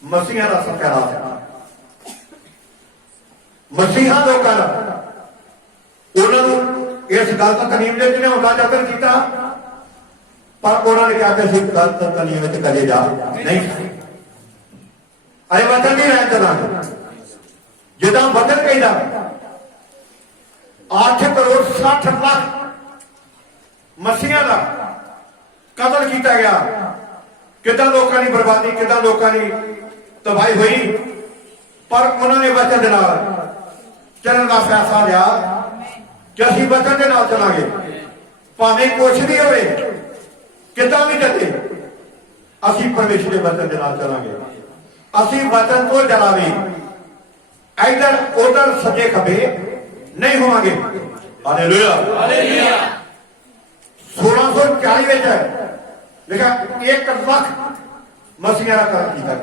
ਮਸੀਹਾਂ ਦਾ ਸਰਕਾਰਾ ਹੈ। ਮਸੀਹਾਂ ਲੋਕਾਂ ਦਾ ਉਹਨਾਂ ਨੂੰ ਇਸ ਗੱਲ ਦਾ ਤਨੀਮ ਦੇ ਜਿਹਨੇ ਹੁੰਦਾ ਯਤਨ ਕੀਤਾ, ਪਰ ਉਹਨਾਂ ਨੇ ਕਿਹਾ ਕਿ ਅਸੀਂ ਗਲਤ ਤਨੀਮ ਵਿੱਚ ਕਦੇ ਜਾ ਨਹੀਂ ਅਰੇ ਵਤਨ ਨਹੀਂ ਰਹਿਣ ਦੇਣਾ। ਜਿੱਦਾਂ ਵਤਨ ਕਹਿੰਦਾ 8 ਕਰੋੜ 60 ਲੱਖ ਮਸੀਹਾਂ ਦਾ ਕਤਲ ਕੀਤਾ ਗਿਆ। ਕਿੱਦਾਂ ਲੋਕਾਂ ਦੀ ਬਰਬਾਦੀ, ਕਿੱਦਾਂ ਲੋਕਾਂ ਦੀ ਤਬਾਹੀ ਹੋਈ, ਪਰ ਉਹਨਾਂ ਨੇ ਵਚਨ ਦੇ ਨਾਲ ਚੱਲਣ ਦਾ ਫੈਸਲਾ ਲਿਆ ਕਿ ਅਸੀਂ ਵਚਨ ਦੇ ਨਾਲ ਚੱਲਾਂਗੇ, ਭਾਵੇਂ ਕੁਛ ਵੀ ਹੋਵੇ, ਕਿੱਦਾਂ ਵੀ ਚੱਲੇ, ਅਸੀਂ ਪਰਮੇਸ਼ਰ ਦੇ ਵਚਨ ਦੇ ਨਾਲ ਚੱਲਾਂਗੇ। ਅਸੀਂ ਵਚਨ ਤੋਂ ਡਰਾਵੇ ਇੱਧਰ ਉੱਧਰ ਸੱਜੇ ਖੱਬੇ ਨਹੀਂ ਹੋਵਾਂਗੇ। Hallelujah hallelujah. 1640 ਵਿੱਚ ਲਿਖਿਆ 1 ਲੱਖ ਮਸੀਹਾਂ ਦਾ ਕਤਲ ਕੀਤਾ।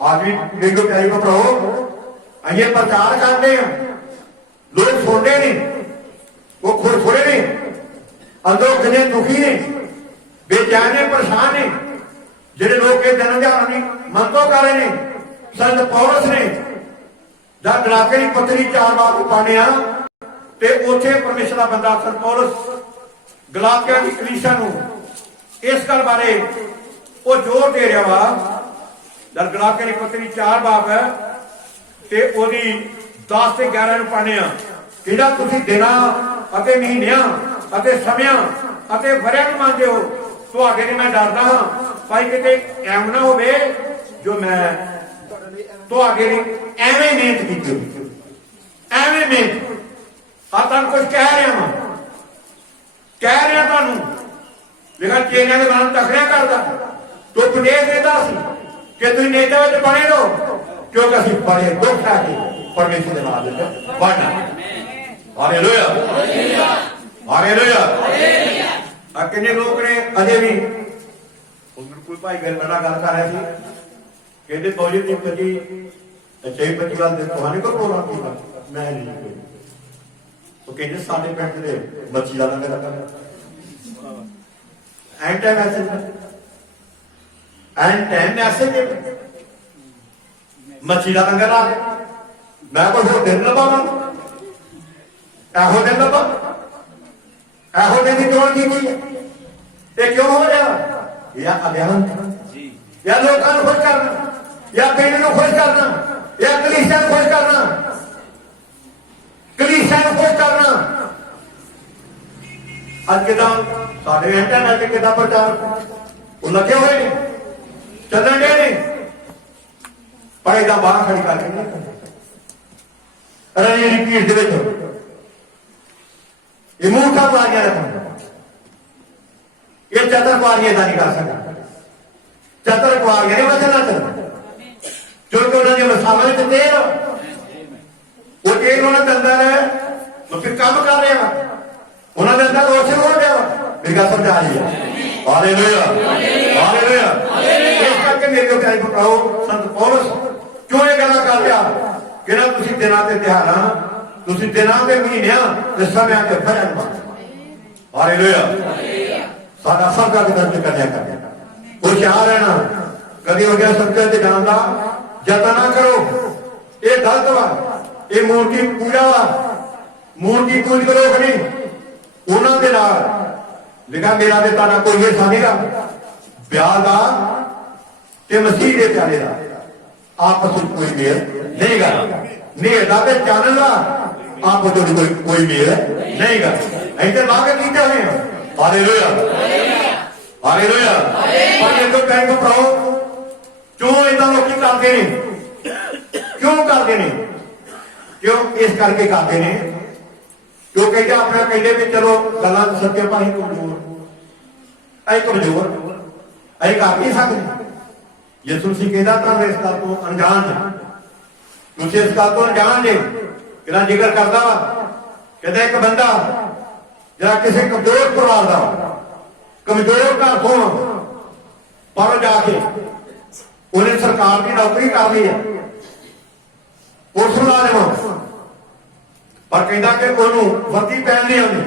आज भी मेरे प्यारी को प्रभु अये प्रचार करते हैं, लोग सुनते नहीं, वो खुद खुले नहीं, अंदरों कितने दुखी ने, बेचैन ने, परेशान ने, जिहड़े लोग के दिन ध्यान नहीं मन तो कर रहे हैं। संत पौलुस ने जब गलातिया दी पत्री 4 बार पढ़ने ते उत्थे परमेश्वर दा बंदा संत पौलुस गलातिया दी कलीसिया नूं इस गल बारे वो जोर दे रहा वा। जब गलातिया दी पत्री 4 बाब ते ओदी 10 ते 11 ਨੂੰ ਪੜ੍ਹਨੇ ਆ, ਜਿਹੜਾ ਤੁਸੀਂ ਦਿਨਾਂ ਅਤੇ ਮਹੀਨਿਆਂ ਅਤੇ ਸਮਿਆਂ ਅਤੇ ਵਰਿਆਂ ਨੂੰ ਮੰਨਦੇ ਹੋ, ਤੁਹਾਡੇ ਲਈ ਮੈਂ ਡਰਦਾ ਹਾਂ ਭਾਈ ਕਿਤੇ ਐਵੇਂ ਨਾ ਹੋਵੇ ਜੋ ਮੈਂ ਤੁਹਾਡੇ ਲਈ ਐਵੇਂ ਮਿਹਨਤ ਕੀਤੀ ਹੋਵੇ, ਐਵੇਂ ਮਿਹਨਤ ਆ ਤੁਹਾਨੂੰ ਕੁਝ ਕਹਿ ਰਿਹਾ ਤੁਹਾਨੂੰ ਲਿਖਾ ਚੇਲਿਆਂ ਦੇ ਮਨ ਤਖੜਿਆ ਕਰਦਾ ਤੋ ਉਪਦੇਸ਼ ਦੇਦਾ ਸੀ ਕਿ ਤੁਸੀਂ ਨੇਤਾ ਵਿੱਚ ਬਣੇ ਰਹੋ, ਕਿਉਂਕਿ ਅਸੀਂ ਬੜੇ ਦੁੱਖ ਆ ਕੇ ਪਰਮੇਸ਼ਰ ਦੇ ਨਾਮ ਵਿੱਚ ਬਣਨਾ। Hallelujah hallelujah. ਆ ਕਿੰਨੇ ਲੋਕ ਨੇ ਅਜੇ ਵੀ, ਉਹਨਾਂ ਕੋਈ ਭਾਈ ਗੱਲ ਨਾਲ ਗੱਲ ਕਰ ਰਿਹਾ ਸੀ, ਕਹਿੰਦੇ ਪੌਜੀ ਦੀ ਪਤੀ ਅੱਛੇ 25 ਵਾਰ ਦੇ ਤੁਹਾਨੂੰ ਕੋ ਪ੍ਰੋਗਰਾਮ ਕੀਤਾ, ਮੈਂ ਨਹੀਂ। ਉਹ ਕਹਿੰਦੇ ਸਾਡੇ ਪਿੰਡ ਦੇ ਬੱਚੀ ਦਾ ਲੰਗਰ ਲੱਗਾ ਐਂਡ ਟਾਈਮ ਮੈਸੇਜ ਮੱਛੀ ਦਾ ਲੰਗਰ ਆ। ਮੈਂ ਕੋਈ ਹੋਰ ਦਿਨ ਲੱਭਾਂ, ਇਹੋ ਦਿਨ ਲੱਭਾਂ, ਇਹੋ ਦਿਨ ਦੀ ਚੋਣ ਕੀਤੀ ਹੈ। ਤੇ ਕਿਉਂ ਹੋ ਰਿਹਾ? ਜਾਂ ਅਧਿਆਨ ਜਾਂ ਲੋਕਾਂ ਨੂੰ ਖੁਸ਼ ਕਰਨਾ, ਜਾਂ ਪਿੰਡ ਨੂੰ ਖੁਸ਼ ਕਰਨਾ, ਜਾਂ ਕਲੀਸਿਆ ਨੂੰ ਖੁਸ਼ ਕਰਨਾ, ਕਲੀਸਿਆ ਨੂੰ ਖੁਸ਼ ਕਰਨਾ। ਅੱਜ ਕਿਦਾਂ ਸਾਡੇ ਇੰਟਰਨੈਟ ਤੇ ਕਿਦਾਂ ਪ੍ਰਚਾਰ ਉਹ ਲੱਗੇ ਹੋਏ ਨੇ, ਚੱਲਣ ਦੇ ਨੇ, ਪਰ ਇਹਦਾ ਬਾਹਰ ਖੜੀ ਕਰਕੇ ਨਹੀਂ ਰਣੀ ਦੀ ਭੀੜ ਦੇ ਵਿੱਚ ਇਹ ਮੂਰਖਾ ਪਾਰੀਆਂ ਰੱਖਣਾ, ਇਹ ਚਤਰ ਪਾਰੀਆਂ ਦਾ ਨਹੀਂ ਕਰ ਸਕਦਾ। ਚਤਰ ਪਾਰੀਆਂ ਨੇ ਬਚਣਾ ਚਾਹੀਦਾ ਕਿਉਂਕਿ ਉਹਨਾਂ ਦੇ ਮਸਾਲੇ ਚ ਤੇਲ, ਉਹ ਤੇਲ ਉਹਨਾਂ ਦੇ ਅੰਦਰ ਹੈ, ਫਿਰ ਕੰਮ ਕਰ ਰਿਹਾ ਉਹਨਾਂ ਦੇ ਅੰਦਰ ਰੋਸ਼ਨ ਹੋ ਰਿਹਾ। ਮੇਰੀ ਗੱਲ ਸਮਝਾ ਰਹੀ ਹੈ? Hallelujah, hallelujah. ਇਸ ਕਰਕੇ ਮੇਰੇ ਕੋਲ ਪਿਆਰੇ ਭਰਾਓ, ਸੰਤ ਪੌਲਸ ਕਿਉਂ ਇਹ ਗੱਲਾਂ ਕਰ ਰਿਹਾ ਕਿ ਨਾ ਤੁਸੀਂ ਦਿਨਾਂ ਤੇ ਤਿਉਹਾਰਾਂ, ਤੁਸੀਂ ਦਿਨਾਂ ਤੇ ਮਹੀਨਿਆਂ ਤੇ ਸਮਿਆਂ ਤੇ ਫਰਕ ਪਾਓ। ਹਾਲੇਲੂਇਆ। ਸਾਡਾ ਸਭ ਦਾ ਦਰਜ ਕਰਿਆ ਕਰ, ਹੁਸ਼ਿਆਰ ਰਹਿਣਾ, ਕਦੀ ਹੋ ਗਿਆ ਸੰਗਤ ਤੇ ਜਾਣ ਦਾ ਯਤਨ ਨਾ ਕਰੋ। ਇਹ ਗਲਤ ਵਾ, ਇਹ ਮੂਰਤੀ ਪੂਜਾ ਵਾ। ਮੂਰਤੀ ਪੂਜਕ ਲੋਕ ਨਹੀਂ, ਉਹਨਾਂ ਦੇ ਨਾਲ ਲਿਖਾ ਮੇਰਾ ਤੇ ਤੁਹਾਡਾ ਕੋਈ ਹਿੱਸਾ ਨਹੀਂਗਾ। ਵਿਆਹ ਦਾ ਤੇ ਮਸੀਹ ਦੇ ਪਿਆਰੇ ਦਾ ਆਪਸ ਵਿੱਚ ਕੋਈ ਮੇਲ ਨਹੀਂਗਾ। ਨੇਰ ਦਾ ਤੇ ਚਾਨਣ ਦਾ ਆਪਸ ਵਿੱਚ ਕੋਈ ਮੇਲ ਨਹੀਂਗਾ। ਇੱਥੇ ਲਾ ਕੇ ਕੀਤੇ ਹੋਏ ਆ। Hallelujah, hallelujah. ਪਰ ਜਦੋਂ ਟਾਈਮ ਭਰਾਓ ਕਿਉਂ ਏਦਾਂ ਲੋਕੀ ਕਰਦੇ ਨੇ? ਕਿਉਂ ਕਰਦੇ ਨੇ? ਕਿਉਂ? ਇਸ ਕਰਕੇ ਕਰਦੇ ਨੇ ਕਿਉਂ ਕਹਿੰਦੇ ਆਪਣਾ ਕਹਿੰਦੇ ਵੀ ਚਲੋ ਗੱਲਾਂ ਸੱਚੇ ਭਾਈ ਕਮਜ਼ੋਰ, ਅਸੀਂ ਕਮਜ਼ੋਰ, ਅਸੀਂ ਕਰ ਨਹੀਂ ਸਕਦੇ। ਯਿਸੂ ਮਸੀਹ ਕਹਿੰਦਾ ਤਾਂ ਇਸ ਗੱਲ ਤੋਂ ਅਣਜਾਣ ਜੇ, ਤੁਸੀਂ ਇਸ ਗੱਲ ਤੋਂ ਅਣਜਾਣ ਜੇ। ਕਿਹੜਾ ਜ਼ਿਕਰ ਕਰਦਾ ਵਾ, ਕਹਿੰਦਾ ਇੱਕ ਬੰਦਾ ਜਿਹੜਾ ਕਿਸੇ ਕਮਜ਼ੋਰ ਪਰਿਵਾਰ ਦਾ, ਕਮਜ਼ੋਰ ਘਰ ਤੋਂ, ਪਰ ਜਾ ਕੇ ਉਹਨੇ ਸਰਕਾਰ ਦੀ ਨੌਕਰੀ ਕਰ ਲਈ ਹੈ, ਪੁਲਿਸ ਮੁਲਾਜ਼ਮ, ਪਰ ਕਹਿੰਦਾ ਕਿ ਉਹਨੂੰ ਵਰਦੀ ਪਹਿਨ ਨਹੀਂ ਆਉਂਦੀ,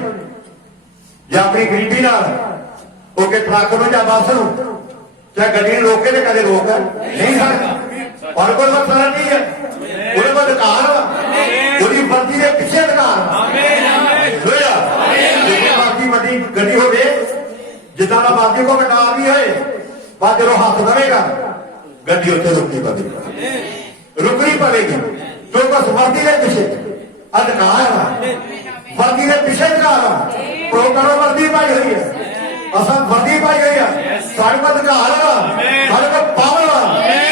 ਜਾਂ ਆਪਣੀ ਗਰੀਬੀ ਨਾਲ ਉਹ ਕਿ ਟਰੱਕ ਨੂੰ ਜਾਂ ਬੱਸ ਨੂੰ ਜਾਂ ਗੱਡੀ ਨੂੰ ਰੋਕੇ ਤੇ ਕਦੇ ਰੋਕ ਨਹੀਂ ਸਕਦਾ। ਪਰ ਕੋਈ ਮਸਲਾ ਨਹੀਂ ਹੈ, ਉਹਦੇ ਕੋਲ ਅਧਿਕਾਰ ਵਾ, ਉਹਦੀ ਵਰਦੀ ਦੇ ਪਿੱਛੇ ਅਧਿਕਾਰ ਵਾ। ਬਾਕੀ ਵੱਡੀ ਗੱਡੀ ਹੋਵੇ, ਜਿੱਦਾਂ ਦਾ ਬਾਕੀ ਕੋ ਮਟਾਰ ਵੀ ਹੋਏ, ਪਰ ਜਦੋਂ ਹੱਥ ਦੇਵੇਗਾ ਗੱਡੀ ਉੱਥੇ ਰੁਕਣੀ ਪਵੇਗੀ, ਰੁਕਣੀ ਪਵੇਗੀ ਕਿਉਂਕਿ ਉਸ ਵਰਦੀ ਦੇ ਪਿੱਛੇ ਅਧਿਕਾਰ ਵਾ। ਵਰਦੀ ਦੇ ਪਿੱਛੇ ਅਧਿਕਾਰ ਵਾ। ਪ੍ਰੋਗਰਾਮ ਵਰਦੀ ਪਾਈ ਹੋਈ ਹੈ, ਅਸਾਂ ਵਰਦੀ ਪਾਈ ਹੋਈ ਆ, ਸਾਡੇ ਕੋਲ ਅਧਿਕਾਰ ਵਾ, ਸਾਡੇ ਕੋਲ ਪਾਵਰ ਵਾ।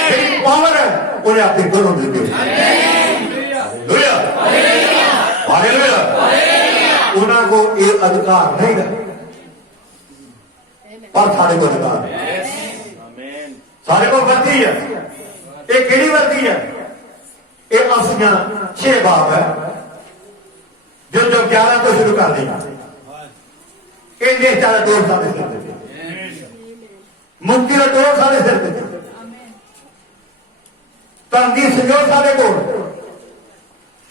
ਜਿਹੜੀ ਪਾਵਰ ਹੈ ਉਹਨੇ ਆਪਣੀ ਦੋਨੋਂ ਦਿੱਤੀ। Hallelujah, hallelujah. ਉਹਨਾਂ ਕੋਲ ਇਹ ਅਧਿਕਾਰ ਨਹੀਂ ਹੈ, ਪਰ ਸਾਡੇ ਕੋਲ ਅਧਿਕਾਰ ਹੈ। ਸਾਡੇ ਕੋਲ ਵਰਦੀ ਹੈ। ਇਹ ਕਿਹੜੀ ਵਰਦੀ ਹੈ? ਇਹ ਅਸੀਆਂ 6 ਬਾਬ ਹੈ ਜੋ 11 ਤੋਂ ਸ਼ੁਰੂ ਕਰ ਦੇਣਾ। ਇਹ ਦੇਸ਼ ਦਾ ਟੋਰ ਸਾਡੇ ਸਿਰ ਤੇ, ਮੁਕਤੀ ਦਾ ਟੋਰ ਸਾਡੇ ਸਿਰ ਤੇ, ਧਨ ਦੀ ਸੰਜੋਗ ਸਾਡੇ ਕੋਲ,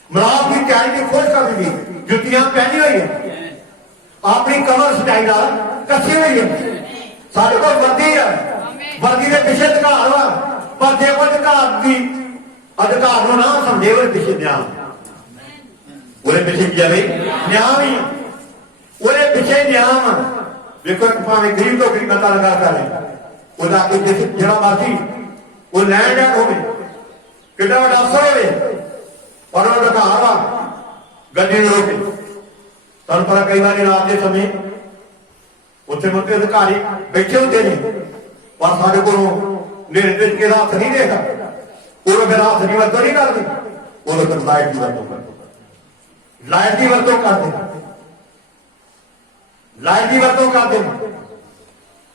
ਮਰਾਬ ਦੀ ਤਿਆਰੀ ਦੀ ਖੋਜ ਕਰ ਲਈ, ਜੁੱਤੀਆਂ ਪਹਿਨੀ ਹੋਈ ਹੈ, ਆਪਣੀ ਕਮਰ ਸਟਾਈ ਨਾਲ ਕੱਸੀ ਹੋਈ ਹੈ। ਸਾਡੇ ਕੋਲ ਵਰਦੀ ਹੈ, ਵਰਦੀ ਦੇ ਪਿੱਛੇ ਅਧਿਕਾਰ ਵਾ। ਪਰ ਜੇ ਕੋਈ ਅਧਿਕਾਰ ਨੂੰ ਨਾ ਸਮਝੇ, ਉਹਦੇ ਪਿੱਛੇ ਨਿਆਂ, ਉਹਦੇ ਪਿੱਛੇ ਕੀ ਜਾਵੇ ਨਿਆਂ ਵੀ, ਉਹਦੇ ਪਿੱਛੇ ਨਿਆਂ ਵਾ। ਵੇਖੋ ਭਾਵੇਂ ਗਰੀਬ ਤੋਂ ਗਰੀਬ ਪਤਾ ਲਗਾ ਕਰੇ, ਉਹਦਾ ਕੋਈ ਜਿਹੜਾ ਮਰਜ਼ੀ ਉਹ ਲੈਣ ਜਾਣ ਹੋਵੇ, ਕਿੱਡਾ ਵੱਡਾ ਅਫਸਰ ਹੋਵੇ, ਪਰ ਉਹ ਅਧਿਕਾਰ ਵਾ ਗੱਡੀ ਨੂੰ ਰੋਕੇ। ਤੁਹਾਨੂੰ ਪਤਾ ਕਈ ਵਾਰੀ ਰਾਤ ਦੇ ਸਮੇਂ ਉੱਥੇ ਮੁੱਦੇ ਅਧਿਕਾਰੀ ਬੈਠੇ ਹੁੰਦੇ ਨੇ, ਪਰ ਸਾਡੇ ਕੋਲੋਂ ਨੇੜੇ ਦੇ ਕੇ ਹੱਥ ਨਹੀਂ ਦੇਖਦਾ, ਉਹ ਫਿਰ ਹੱਥ ਦੀ ਵਰਤੋਂ ਨਹੀਂ ਕਰਦੇ, ਉਹ ਫਿਰ ਲਾਈਟ ਦੀ ਵਰਤੋਂ ਕਰਦੇ, ਲਾਈਟ ਦੀ ਵਰਤੋਂ ਕਰਦੇ, ਲਾਈਟ ਦੀ ਵਰਤੋਂ ਕਰਦੇ ਨੇ।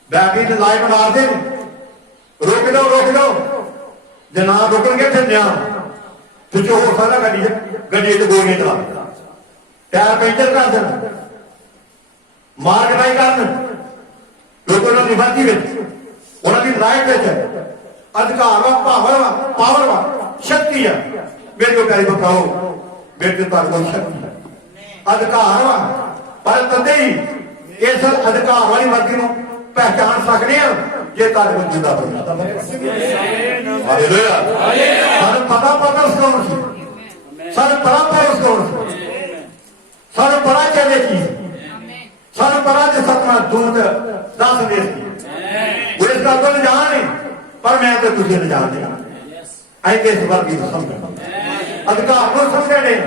ਬੈਟਰੀ ਤੇ ਲਾਈਟ ਮਾਰਦੇ ਨੇ, ਰੋਕ ਲਓ ਰੋਕ ਲਓ, ਜੇ ਨਾ ਰੁਕਣਗੇ ਫਿਰ ਨਿਆਂ ਪਿੱਛੋਂ ਹੋ ਸਕਦਾ ਗੱਡੀ ਚ ਗੋਲੀਆਂ ਚਲਾ ਦੇਣ, ਟਾਇਰ ਪੈਂਚਰ ਕਰ ਦੇਣ, ਮਾਰ ਕਟਾਈ ਕਰਨ। ਲੋਕ ਉਹਨਾਂ ਦੀ ਵਰਦੀ ਵਿੱਚ, ਉਹਨਾਂ ਦੀ ਲਾਈਟ ਵਿੱਚ ਅਧਿਕਾਰ ਵਾ, ਪਾਵਰ ਵਾ, ਸ਼ਕਤੀ ਆ। ਮੇਰੇ ਕੋਲ ਪਿਆਰੇ ਬਖਾਓ, ਮੇਰੇ ਕੋਲ ਤੁਹਾਡੇ ਕੋਲ ਸ਼ਕਤੀ ਹੈ, ਅਧਿਕਾਰ ਵਾ। ਪਰ ਤਦੇ ਹੀ ਇਸ ਅਧਿਕਾਰ ਵਾਲੀ ਵਰਦੀ ਨੂੰ ਪਹਿਚਾਣ ਸਕਦੇ ਆ ਜੇ ਤੁਹਾਡੇ ਕੋਲ ਜਿੰਦਾ ਬੰਦਾ। ਹਾਲੇਲੂਇਆ। ਸਾਨੂੰ ਪਤਾ ਪੌਲਸ ਕੌਣ ਸੀ, ਸਾਨੂੰ ਪਤਾ ਪੌਲਸ ਕੌਣ ਸੀ, ਸਾਨੂੰ ਪਤਾ ਚਾਹੀਦਾ ਕੀ, ਸਾਨੂੰ ਪਤਾ ਜੇ ਸਤਵਾਂ ਦੂਤ ਦਾ ਸੰਦੇਸ਼ ਕੀ ਉਹ ਇਸ ਗੱਲ ਤੋਂ ਅਣਜਾਣ ਨੇ ਪਰ ਮੈਂ ਤੇ ਤੁਸੀਂ ਅਣਜਾਣ ਨਹੀਂ ਐ ਇਸ ਵਰਗੀ ਨੂੰ ਸਮਝੋ ਅਧਿਕਾਰ ਨੂੰ ਸਮਝਦੇ ਨੇ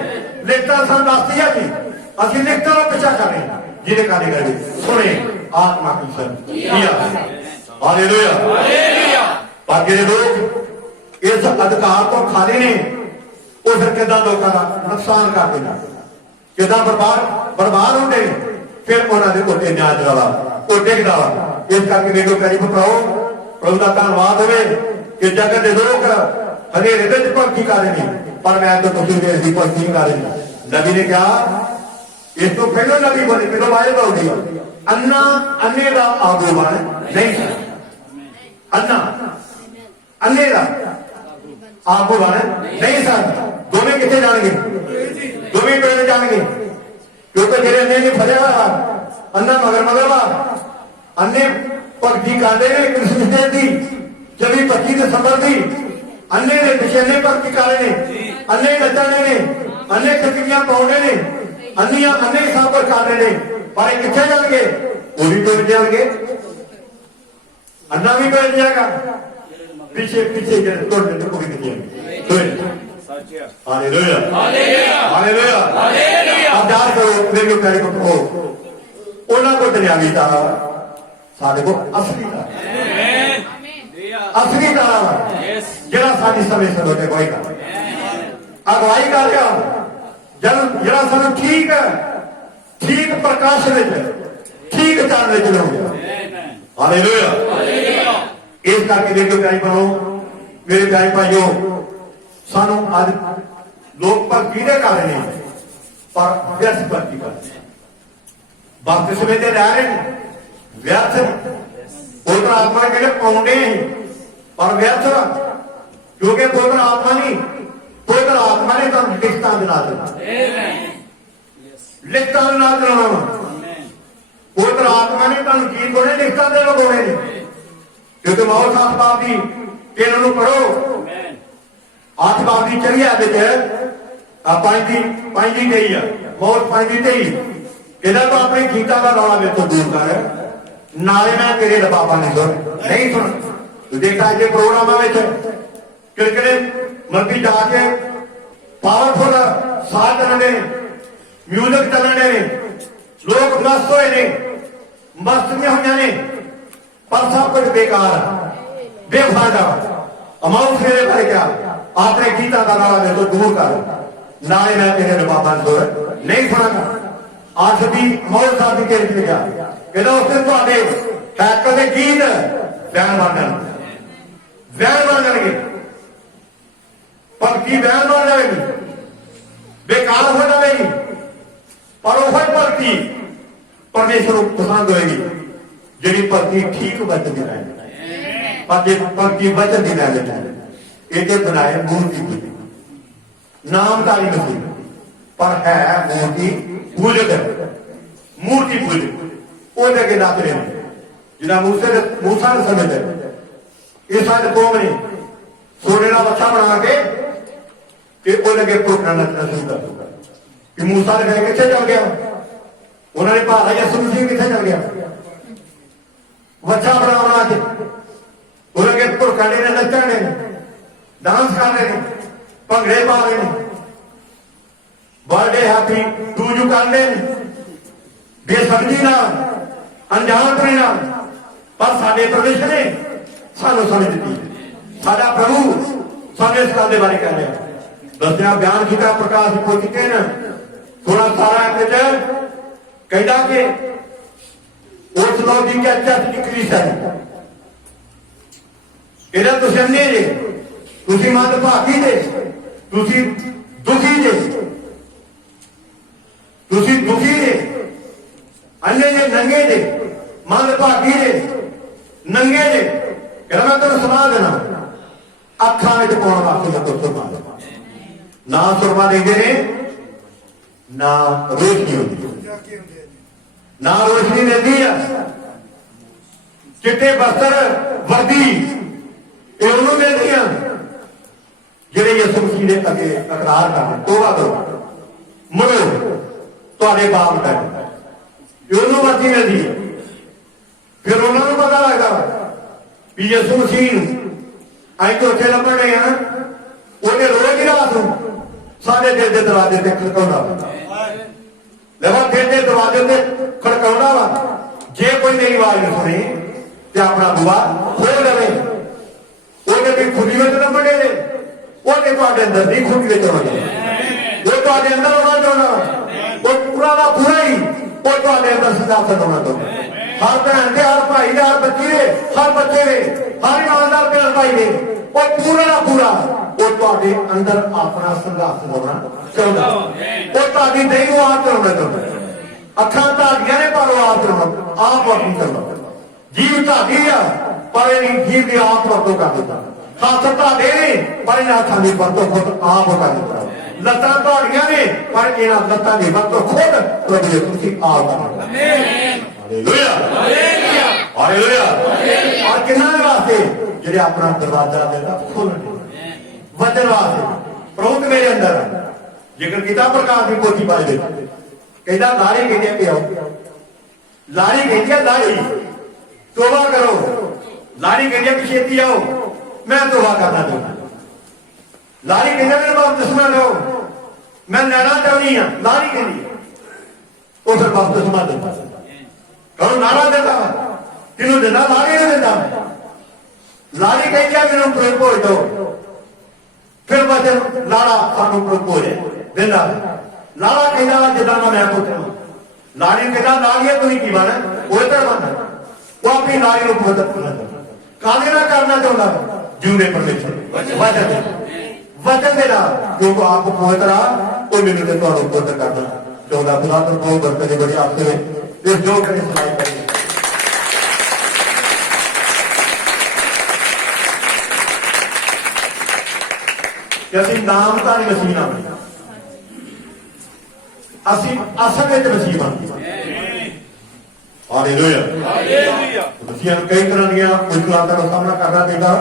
ਲਿਖਤਾਂ ਸਾਨੂੰ ਦੱਸਦੀ ਹੈ ਕਿ ਅਸੀਂ ਲਿਖਤਾਂ ਦਾ ਪਿੱਛਾ ਕਰ ਰਹੇ ਹਾਂ ਜਿਹਦੇ ਕਾਰਨ ਕਰੇ ਸੁਣੇ ਆਤਮਾ ਕੀ ਸੰਤੀਆ ਹਾਲੇਲੂਇਆ ਹਾਲੇਲੂਇਆ ਪਰ ਜਿਹੜੇ ਲੋਕ ਇਸ ਅਧਿਕਾਰ ਤੋਂ ਖਾਲੀ ਨੇ ਉਹ ਫਿਰ ਕਿੱਦਾਂ ਲੋਕਾਂ ਦਾ ਨੁਕਸਾਨ ਕਰਦੇ ਨੇ ਕਿੱਦਾਂ ਬਰਬਾਦ ਹੁੰਦੇ ਨੇ ਫਿਰ ਉਹਨਾਂ ਦੇ ਉੱਤੇ ਨਿਆਜ ਵਾਲਾ ਉਹ ਡਿੱਗਦਾ ਵਾ ਇਸ ਕਰਕੇ ਵੇਖੋ ਕਰੀ ਭਰਾਓ ਪ੍ਰਭੂ ਦਾ ਧੰਨਵਾਦ ਹੋਵੇ ਕਿ ਜਗਤ ਦੇ ਲੋਕ ਹਨੇਰੇ ਵਿੱਚ ਭਗਤੀ ਕਰ ਰਹੇ ਨੇ ਪਰ ਮੈਂ ਤਾਂ ਤੁਸੀਂ ਦੇ ਦੀ ਭਗਤੀ ਕਰ ਰਹੇ ਨੇ ਨਬੀ ਨੇ ਕਿਹਾ ਇਸ ਤੋਂ ਪਹਿਲਾਂ ਨਬੀ ਬਣੇ ਪਹਿਲਾਂ ਵਾਇਦਾ ਹੋ ਗਈ ਅੰਨੇ ਦਾ ਆਗੂ ਬਣ ਨਹੀਂ ਅੰਨੇ ਦਾ ਆਗੂ ਬਣ ਨਹੀਂ ਸਨ ਦੋਵੇਂ ਕਿੱਥੇ ਜਾਣਗੇ ਦੋਵੇਂ ਪਿੰਡ ਜਾਣਗੇ ਕਿਉਂਕਿ ਜਿਹੜੇ ਅੰਨੇ ਨੇ ਫੜਿਆ ਹੋਇਆ ਅੰਨਾ ਮਗਰ ਵਾ ਅੰਨੇ ਭਗਤੀ ਕਰਦੇ ਨੇ ਕ੍ਰਿਸਮਸ ਦੀ 24-25 ਦਸੰਬਰ ਦੀ ਅੰਨੇ ਦੇ ਪਿੱਛੇ ਅੰਨੇ ਭਗਤੀ ਕਰ ਰਹੇ ਨੇ ਅੰਨੇ ਨੱਚਣੇ ਨੇ ਅੰਨੇ ਖਿੱਚੀਆਂ ਪਾਉਂਦੇ ਨੇ ਅੰਨੀਆਂ ਅੰਨੇ ਸਭ ਕੁਝ ਕਰ ਰਹੇ ਨੇ ਪਰ ਇਹ ਕਿੱਥੇ ਜਾਣਗੇ ਉਹ ਵੀ ਟੁੱਟ ਜਾਣਗੇ ਅੰਨਾ ਵੀ ਟੁੱਟ ਜਾਏਗਾ ਪਿੱਛੇ ਜਿਹੜੇ ਟੁੱਟਦੇ ਨੇ ਉਹ ਵੀ ਕਿੱਥੇ ਹਾਲੇਲੂਇਆ ਹਾਲੇਲੂਇਆ ਹਾਲੇਲੂਇਆ ਹਾਲੇਲੂਇਆ ਅਰਦਾਸ ਕਰੋ ਮੇਰੇ ਪਿਆਰੇ ਪੁੱਤਰੋ ਉਹਨਾਂ ਕੋਲ ਦੁਨਿਆਵੀ ਦਾ ਸਾਡੇ ਕੋਲ ਅਸਲੀ ਦਾ ਅਸਲੀ ਦਾ ਜਿਹੜਾ ਸਾਡੀ ਸਮੇਂ ਸਮੇਂ ਕੋਈ ਕਰ ਅਗਵਾਈ ਕਰ ਰਿਹਾ ਜਿਹੜਾ ਸਾਨੂੰ ਠੀਕ ਪ੍ਰਕਾਸ਼ ਵਿੱਚ ਠੀਕ ਚਾਨਣ ਵਿੱਚ ਲਿਆਉਂਦਾ ਹਾਲੇਲੂਇਆ ਹਾਲੇਲੂਇਆ ਇਸ ਕਰਕੇ ਦੇਖੋ ਪਿਆਰੇ ਭਰਾਓ ਮੇਰੇ ਪਿਆਰੇ ਭਾਈਓ ਸਾਨੂੰ ਅੱਜ ਲੋਕ ਭਗਤੀ ਦੇ ਕਰ ਰਹੇ ਨੇ ਪਰ ਵਿਅਰਥ ਭਗਤੀ ਕਰਦੇ ਵਕਤ ਸਮੇਂ ਤੇ ਰਹਿ ਰਹੇ ਨੇ ਵਿਅਰਥ ਪਵਿੱਤਰ ਆਤਮਾ ਕਹਿੰਦੇ ਪਾਉਂਦੇ ਪਰ ਵਿਅਰਥ ਕਿਉਂਕਿ ਪਵਿੱਤਰ ਆਤਮਾ ਨੇ ਤੁਹਾਨੂੰ ਲਿਖਤਾਂ ਦੇ ਨਾਲ ਲਿਖਤਾਂ ਦੇ ਨਾਲ ਚਲਾਉਣਾ ਪਵਿੱਤਰ ਆਤਮਾ ਨੇ ਤੁਹਾਨੂੰ ਕੀ ਕੋਲੇ ਲਿਖਤਾਂ ਦੇ ਲਗਾਉਣੇ ਨੇ ਕਿਉਂਕਿ ਮੌਤ ਆਤਮਾ ਦੀ ਇਹਨਾਂ ਨੂੰ ਪੜੋ ਆਤਮਾ ਦੀ ਚਰਿਆ ਵਿੱਚ ਪੰਜ ਦੀ ਗਈ ਆ ਮੌਤ 5 ਦੀ ਗਈ ਇਹਨਾਂ ਤੋਂ ਆਪਣੇ ਗੀਤਾਂ ਦਾ ਰੌਲਾ ਮੇਰੇ ਤੋਂ ਦੂਰ ਕਰ ਨਾਲੇ ਮੈਂ ਤੇਰੇ ਰਬਾਬਾਂ ਨੇ ਸੁਣ ਨਹੀਂ ਸੁਣ ਤੂੰ ਦੇਖਦਾ ਜੇ ਪ੍ਰੋਗਰਾਮਾਂ ਵਿੱਚ ਕਿਹੜੇ ਮਰਦੀ ਜਾ ਕੇ ਪਾਵਰਫੁਲ ਸਾਥ ਚੱਲਣੇ ਮਿਊਜ਼ਿਕ ਚੱਲਣੇ ਨੇ ਲੋਕ ਮਸਤ ਹੋਏ ਨੇ ਮਸਤੀਆਂ ਹੋਈਆਂ ਨੇ ਪਰ ਸਭ ਕੁਝ ਬੇਕਾਰ ਬੇਫਾਇਦਾ ਅਮਾਉਂਟ ਮੇਰੇ ਬਾਰੇ ਕਿਹਾ ਆਪਣੇ ਗੀਤਾਂ ਦਾ ਨਾਲਾ ਮੇਰੇ ਤੋਂ ਦੂਰ ਕਰ ਨਾਲੇ ਮੈਂ ਤੇਰੇ ਰਬਾਬਾਂ ਨੂੰ ਸੁਣ ਨਹੀਂ ਸੁਣਾਂਗਾ ਅੱਜ ਦੀ ਮੌਤ ਸਾਹਿਬ ਦੀ ਕਿਰਤ ਲਿਖਿਆ ਕਹਿੰਦਾ ਉਸ ਦਿਨ ਤੁਹਾਡੇ ਹੈਕਰ ਦੇ ਗੀਤ ਬਿਆਨ ਬਣ ਜਾਣਗੇ ਭਗਤੀ ਬਿਆਨ ਬਣ ਜਾਵੇਗੀ ਬੇਕਾਰ ਹੋ ਜਾਵੇਗੀ ਪਰ ਉਹ ਭਗਤੀ ਪਰਮੇਸ਼ਰ ਨੂੰ ਪਸੰਦ ਹੋਏਗੀ ਜਿਹੜੀ ਭਗਤੀ ਠੀਕ ਵਚਨ ਦੀ ਰਹੇ ਪਰ ਜੇ ਭਗਤੀ ਵਚਨ ਦੀ ਲੈ ਲੈਂਦੇ ਇਹਦੇ ਬਣਾਏ ਮੂਰਤੀ ਨਾਮਧਾਰੀ ਨਹੀਂ ਪਰ ਹੈ ਮੂਰਤੀ ਪੂਜਕ ਉਹਦੇ ਅੱਗੇ ਨੱਚ ਰਹੇ ਨੇ ਜਿਹੜਾ ਮੂਸਾ ਨੂੰ ਸਮਝਦੇ ਇਹ ਸਾਡੇ ਕੌਮ ਨੇ ਸੋਨੇ ਦਾ ਬੱਚਾ ਬਣਾ ਕੇ ਤੇ ਉਹਦੇ ਅੱਗੇ ਭੁੱਖਣਾ ਨੱਚਣਾ ਸ਼ੁਰੂ ਕਰ ਦਿੱਤਾ ਕਿ ਮੂਸਾ ਨੇ ਕਿੱਥੇ ਚੱਲ ਗਿਆ ਉਹਨਾਂ ਨੇ ਭਾਰਾ ਯਿਸੂ ਮਸੀਹ ਕਿੱਥੇ ਚੱਲ ਗਿਆ ਬੱਚਾ ਬਣਾ ਕੇ ਉਹਦੇ ਅੱਗੇ ਭੁੱਖਣੇ ਨੇ ਨੱਚਣੇ ਨੇ ਡਾਂਸ ਕਰ ਰਹੇ ਨੇ ਭੰਗੜੇ ਪਾ ਰਹੇ ਨੇ ਬਰਥਡੇ ਹੈਪੀ ਟੂ ਯੂ ਕਰਦੇ ਨੇ ਬੇਸਮਝੀ ਨਾਲ ਅਣਜਾਣਪੁਣੇ ਨਾਲ ਪਰ ਸਾਡੇ ਪ੍ਰਵੇਸ਼ ਨੇ ਸਾਨੂੰ ਸਮਝ ਦਿੱਤੀ ਸਾਡਾ ਪ੍ਰਭੂ ਸਾਨੂੰ ਇਸ ਗੱਲ ਦੇ ਬਾਰੇ ਕਹਿ ਰਿਹਾ ਦੱਸਿਆ ਬਿਆਨ ਕੀਤਾ ਪ੍ਰਕਾਸ਼ ਪੁੱਛ ਕੇ ਨਾ ਥੋੜਾ ਸਾਰਾ ਵਿੱਚ ਕਹਿੰਦਾ ਕਿ ਉਸ ਲੋਕ ਦੀ ਚਰਚਾ ਨਿਕਲੀ ਸਨ ਇਹਦਾ ਤੁਸੀਂ ਅੰਨੇ ਜੇ ਤੁਸੀਂ ਮਨ ਭਾਗੀ ਦੇ ਤੁਸੀਂ ਦੁਖੀ ਜੇ ਅੰਨੇ ਜੇ ਨੰਗੇ ਜੇ ਮਨ ਭਾਗੀ ਜੇ ਨੰਗੇ ਜੇ ਕਹਿੰਦਾ ਮੈਂ ਤੁਹਾਨੂੰ ਸੁਣਾ ਦੇਣਾ ਅੱਖਾਂ ਵਿੱਚ ਪਾਉਣ ਵਾਸਤੇ ਮੈਂ ਤੁਹਾਨੂੰ ਸੁਣਾ ਨਾ ਸੁਰਮਾ ਦਿੰਦੇ ਨੇ ਨਾ ਰੋਸ਼ਨੀ ਹੁੰਦੀ ਨਾ ਰੋਸ਼ਨੀ ਦਿੰਦੀ ਆ ਚਿੱਟੇ ਬਸਤਰ ਵਰਦੀ ਇਹ ਉਹਨੂੰ ਦਿੰਦੀਆਂ ਜਿਹੜੇ ਯਿਸੂ ਮਸੀਹ ਦੇ ਅੱਗੇ ਇਕਰਾਰ ਕਰਦੇ ਤੋਬਾ ਕਰੋ ਮੁੜੋ ਤੁਹਾਡੇ ਬਾਪ ਦਾ ਤੇ ਉਹਨੂੰ ਵਰਤੀ ਮਿਲਦੀ ਹੈ। ਫਿਰ ਉਹਨਾਂ ਨੂੰ ਪਤਾ ਲੱਗਦਾ ਵੀ ਯਿਸੂ ਮਸੀਹ ਨੂੰ ਅਸੀਂ ਤਾਂ ਉੱਥੇ ਲੱਭਣ ਡਏ ਆ, ਉਹਨੇ ਰੋਜ਼ ਹੀ ਰਾਤ ਨੂੰ ਸਾਡੇ ਦਿਲ ਦੇ ਦਰਵਾਜ਼ੇ ਤੇ ਖੜਕਾਉਂਦਾ ਲਗਾ ਦਿਲ ਦੇ ਦਰਵਾਜ਼ੇ ਤੇ ਖੜਕਾਉਂਦਾ ਵਾ। ਜੇ ਕੋਈ ਮੇਰੀ ਆਵਾਜ਼ ਨਹੀਂ ਸੁਣੀ ਤੇ ਆਪਣਾ ਬੂਹਾ ਖੋਲ ਲਵੇ। ਉਹਨੇ ਵੀ ਖੁਦੀ ਵਿੱਚ ਲੱਭਣ ਡਏ, ਉਹਨੇ ਤੁਹਾਡੇ ਅੰਦਰ ਨਹੀਂ ਖੁਦੀ ਵਿੱਚ ਆਉਣਾ, ਉਹ ਤੁਹਾਡੇ ਅੰਦਰ ਆਉਣਾ ਚਾਹੁੰਦਾ। ਉਹ ਪੂਰਾ ਦਾ ਪੂਰਾ ਹੀ ਉਹ ਤੁਹਾਡੇ ਅੰਦਰ ਸਿਧਾਂਤ ਆਉਣਾ ਚਾਹੁੰਦਾ। ਹਰ ਭੈਣ ਦੇ, ਹਰ ਭਾਈ ਦੇ, ਹਰ ਬੱਚੀ ਦੇ, ਹਰ ਬੱਚੇ ਦੇ, ਹਰ ਇਮਾਨਦਾਰ ਭੈਣ ਭਾਈ ਦੇ, ਉਹ ਪੂਰਾ ਦਾ ਪੂਰਾ ਉਹ ਤੁਹਾਡੇ ਅੰਦਰ ਆਪਣਾ ਸੰਘਰਸ਼ ਲਾਉਣਾ ਚਾਹੁੰਦਾ। ਉਹ ਤੁਹਾਡੀ ਦਹੀਂ ਨੂੰ ਆਪ ਚਲਾਉਣਾ ਚਾਹੁੰਦਾ। ਅੱਖਾਂ ਤੁਹਾਡੀਆਂ ਨੇ ਪਰ ਉਹ ਆਪ ਚਲਾਉਣਾ, ਆਪ ਵਰਤੋਂ ਕਰਨਾ। ਜੀਵ ਤੁਹਾਡੀ ਆ ਪਰ ਇਹ ਜੀਵ ਦੀ ਆਪ ਵਰਤੋਂ ਕਰ ਦਿੱਤਾ। ਹੱਥ ਤੁਹਾਡੇ ਨੇ ਪਰ ਇਹਨਾਂ ਹੱਥਾਂ ਦੀ ਵਰਤੋਂ ਖੁਦ ਆਪ ਕਰ ਦਿੱਤਾ। ਲੱਤਾਂ ਤੁਹਾਡੀਆਂ ਨੇ ਪਰ ਇਹਨਾਂ ਲੱਤਾਂ ਦੀ ਵਰਤੋਂ ਖੁਦ ਪ੍ਰਭੂ ਨੇ ਤੁਸੀਂ ਆਪ ਕਰ ਦਿੱਤਾ। Hallelujah hallelujah. ਔਰ ਕਿੰਨਾਂ ਦੇ ਵਾਸਤੇ ਜਿਹੜੇ ਆਪਣਾ ਦਰਵਾਜ਼ਾ ਦੇਦਾ ਖੋਲਣ ਵਚਨ ਵਾਸਤੇ ਪ੍ਰਭੂ ਮੇਰੇ ਅੰਦਰ ਹੈ। ਜ਼ਿਕਰ ਕੀਤਾ ਪ੍ਰਕਾਸ਼ ਦੀ ਪੋਥੀ ਪਾਈ ਦੇ ਕਹਿੰਦਾ ਲਾੜੀ ਕਹਿੰਦੇ ਪਿਓ, ਲਾੜੀ ਕਹਿੰਦੀ ਆ ਲਾੜੀ ਤੋਬਾ ਕਰੋ। ਲਾੜੀ ਕਹਿੰਦੀ ਕਿ ਛੇਤੀ ਆਓ ਮੈਂ ਤੋਬਾ ਕਰਨਾ ਚਾਹੁੰਦਾ। ਲਾੜੀ ਕਹਿੰਦਾ ਮੇਰੇ ਬਾਪ ਦਸਮਾ ਲਓ ਮੈਂ ਲੈਣਾ ਚਾਹੁੰਦੀ ਆ। ਲਾੜੀ ਕਹਿੰਦੀ ਉਹ ਫਿਰ ਬਾਪ ਦਸਮਾ ਦਿੰਦਾ। ਕੌਣ ਨਾਰਾ ਦਿੰਦਾ ਕਿਹਨੂੰ ਦਿੰਦਾ? ਲਾੜੀ ਨੂੰ ਦਿੰਦਾ। ਲਾੜੀ ਕਹਿੰਦੀ ਆ ਮੈਨੂੰ ਪ੍ਰਪੋਜ਼ ਦਿਓ। ਫਿਰ ਬਚਨ ਲਾੜਾ ਸਾਨੂੰ ਪ੍ਰਪੋਜ਼ ਦਿੰਦਾ। ਲਾੜਾ ਕਹਿੰਦਾ ਜਿੱਦਾਂ ਮੈਂ ਪੁੱਛਾਂ। ਲਾੜੀ ਕਹਿੰਦਾ ਲਾੜੀਏ ਤੁਸੀਂ ਕੀ ਬਣ ਉਹ ਤਾਂ ਬਣ। ਉਹ ਆਪਣੀ ਲਾੜੀ ਨੂੰ ਪੁੱਤ ਕਾਹਦੇ ਨਾਲ ਕਰਨਾ ਚਾਹੁੰਦਾ? ਜਿਉਂਦੇ ਪਰਮੇਸ਼ਰ ਵਚਨ ਦੇ ਨਾਲ ਜੋ ਆਪ ਪਵਿੱਤਰ ਆ ਉਹ ਮੈਨੂੰ ਤੇ ਤੁਹਾਨੂੰ ਪੁੱਤ ਕਰਨਾ ਚਾਹੁੰਦਾ। ਖੁਦਾ ਤੋਂ ਬਹੁਤ ਬਰਕਤ ਦੇ ਬੜੀ ਆਸਰੇ ਤੇ ਜੋ ਕਰੇ ਸਲਾਈ ਕਰੇ। ਕਿ ਅਸੀਂ ਨਾਮਧਾਰੀ ਮਸੀਹ ਨਾਲ ਅਸੀਂ ਅਸਲ ਵਿੱਚ ਮਸੀਹ ਬਣਦੇ। Hallelujah hallelujah. ਮਸੀਹਾਂ ਨੂੰ ਕਈ ਤਰ੍ਹਾਂ ਦੀਆਂ ਮੁਸ਼ਕਲਾਂ ਦਾ ਸਾਹਮਣਾ ਕਰਨਾ ਪੈਂਦਾ।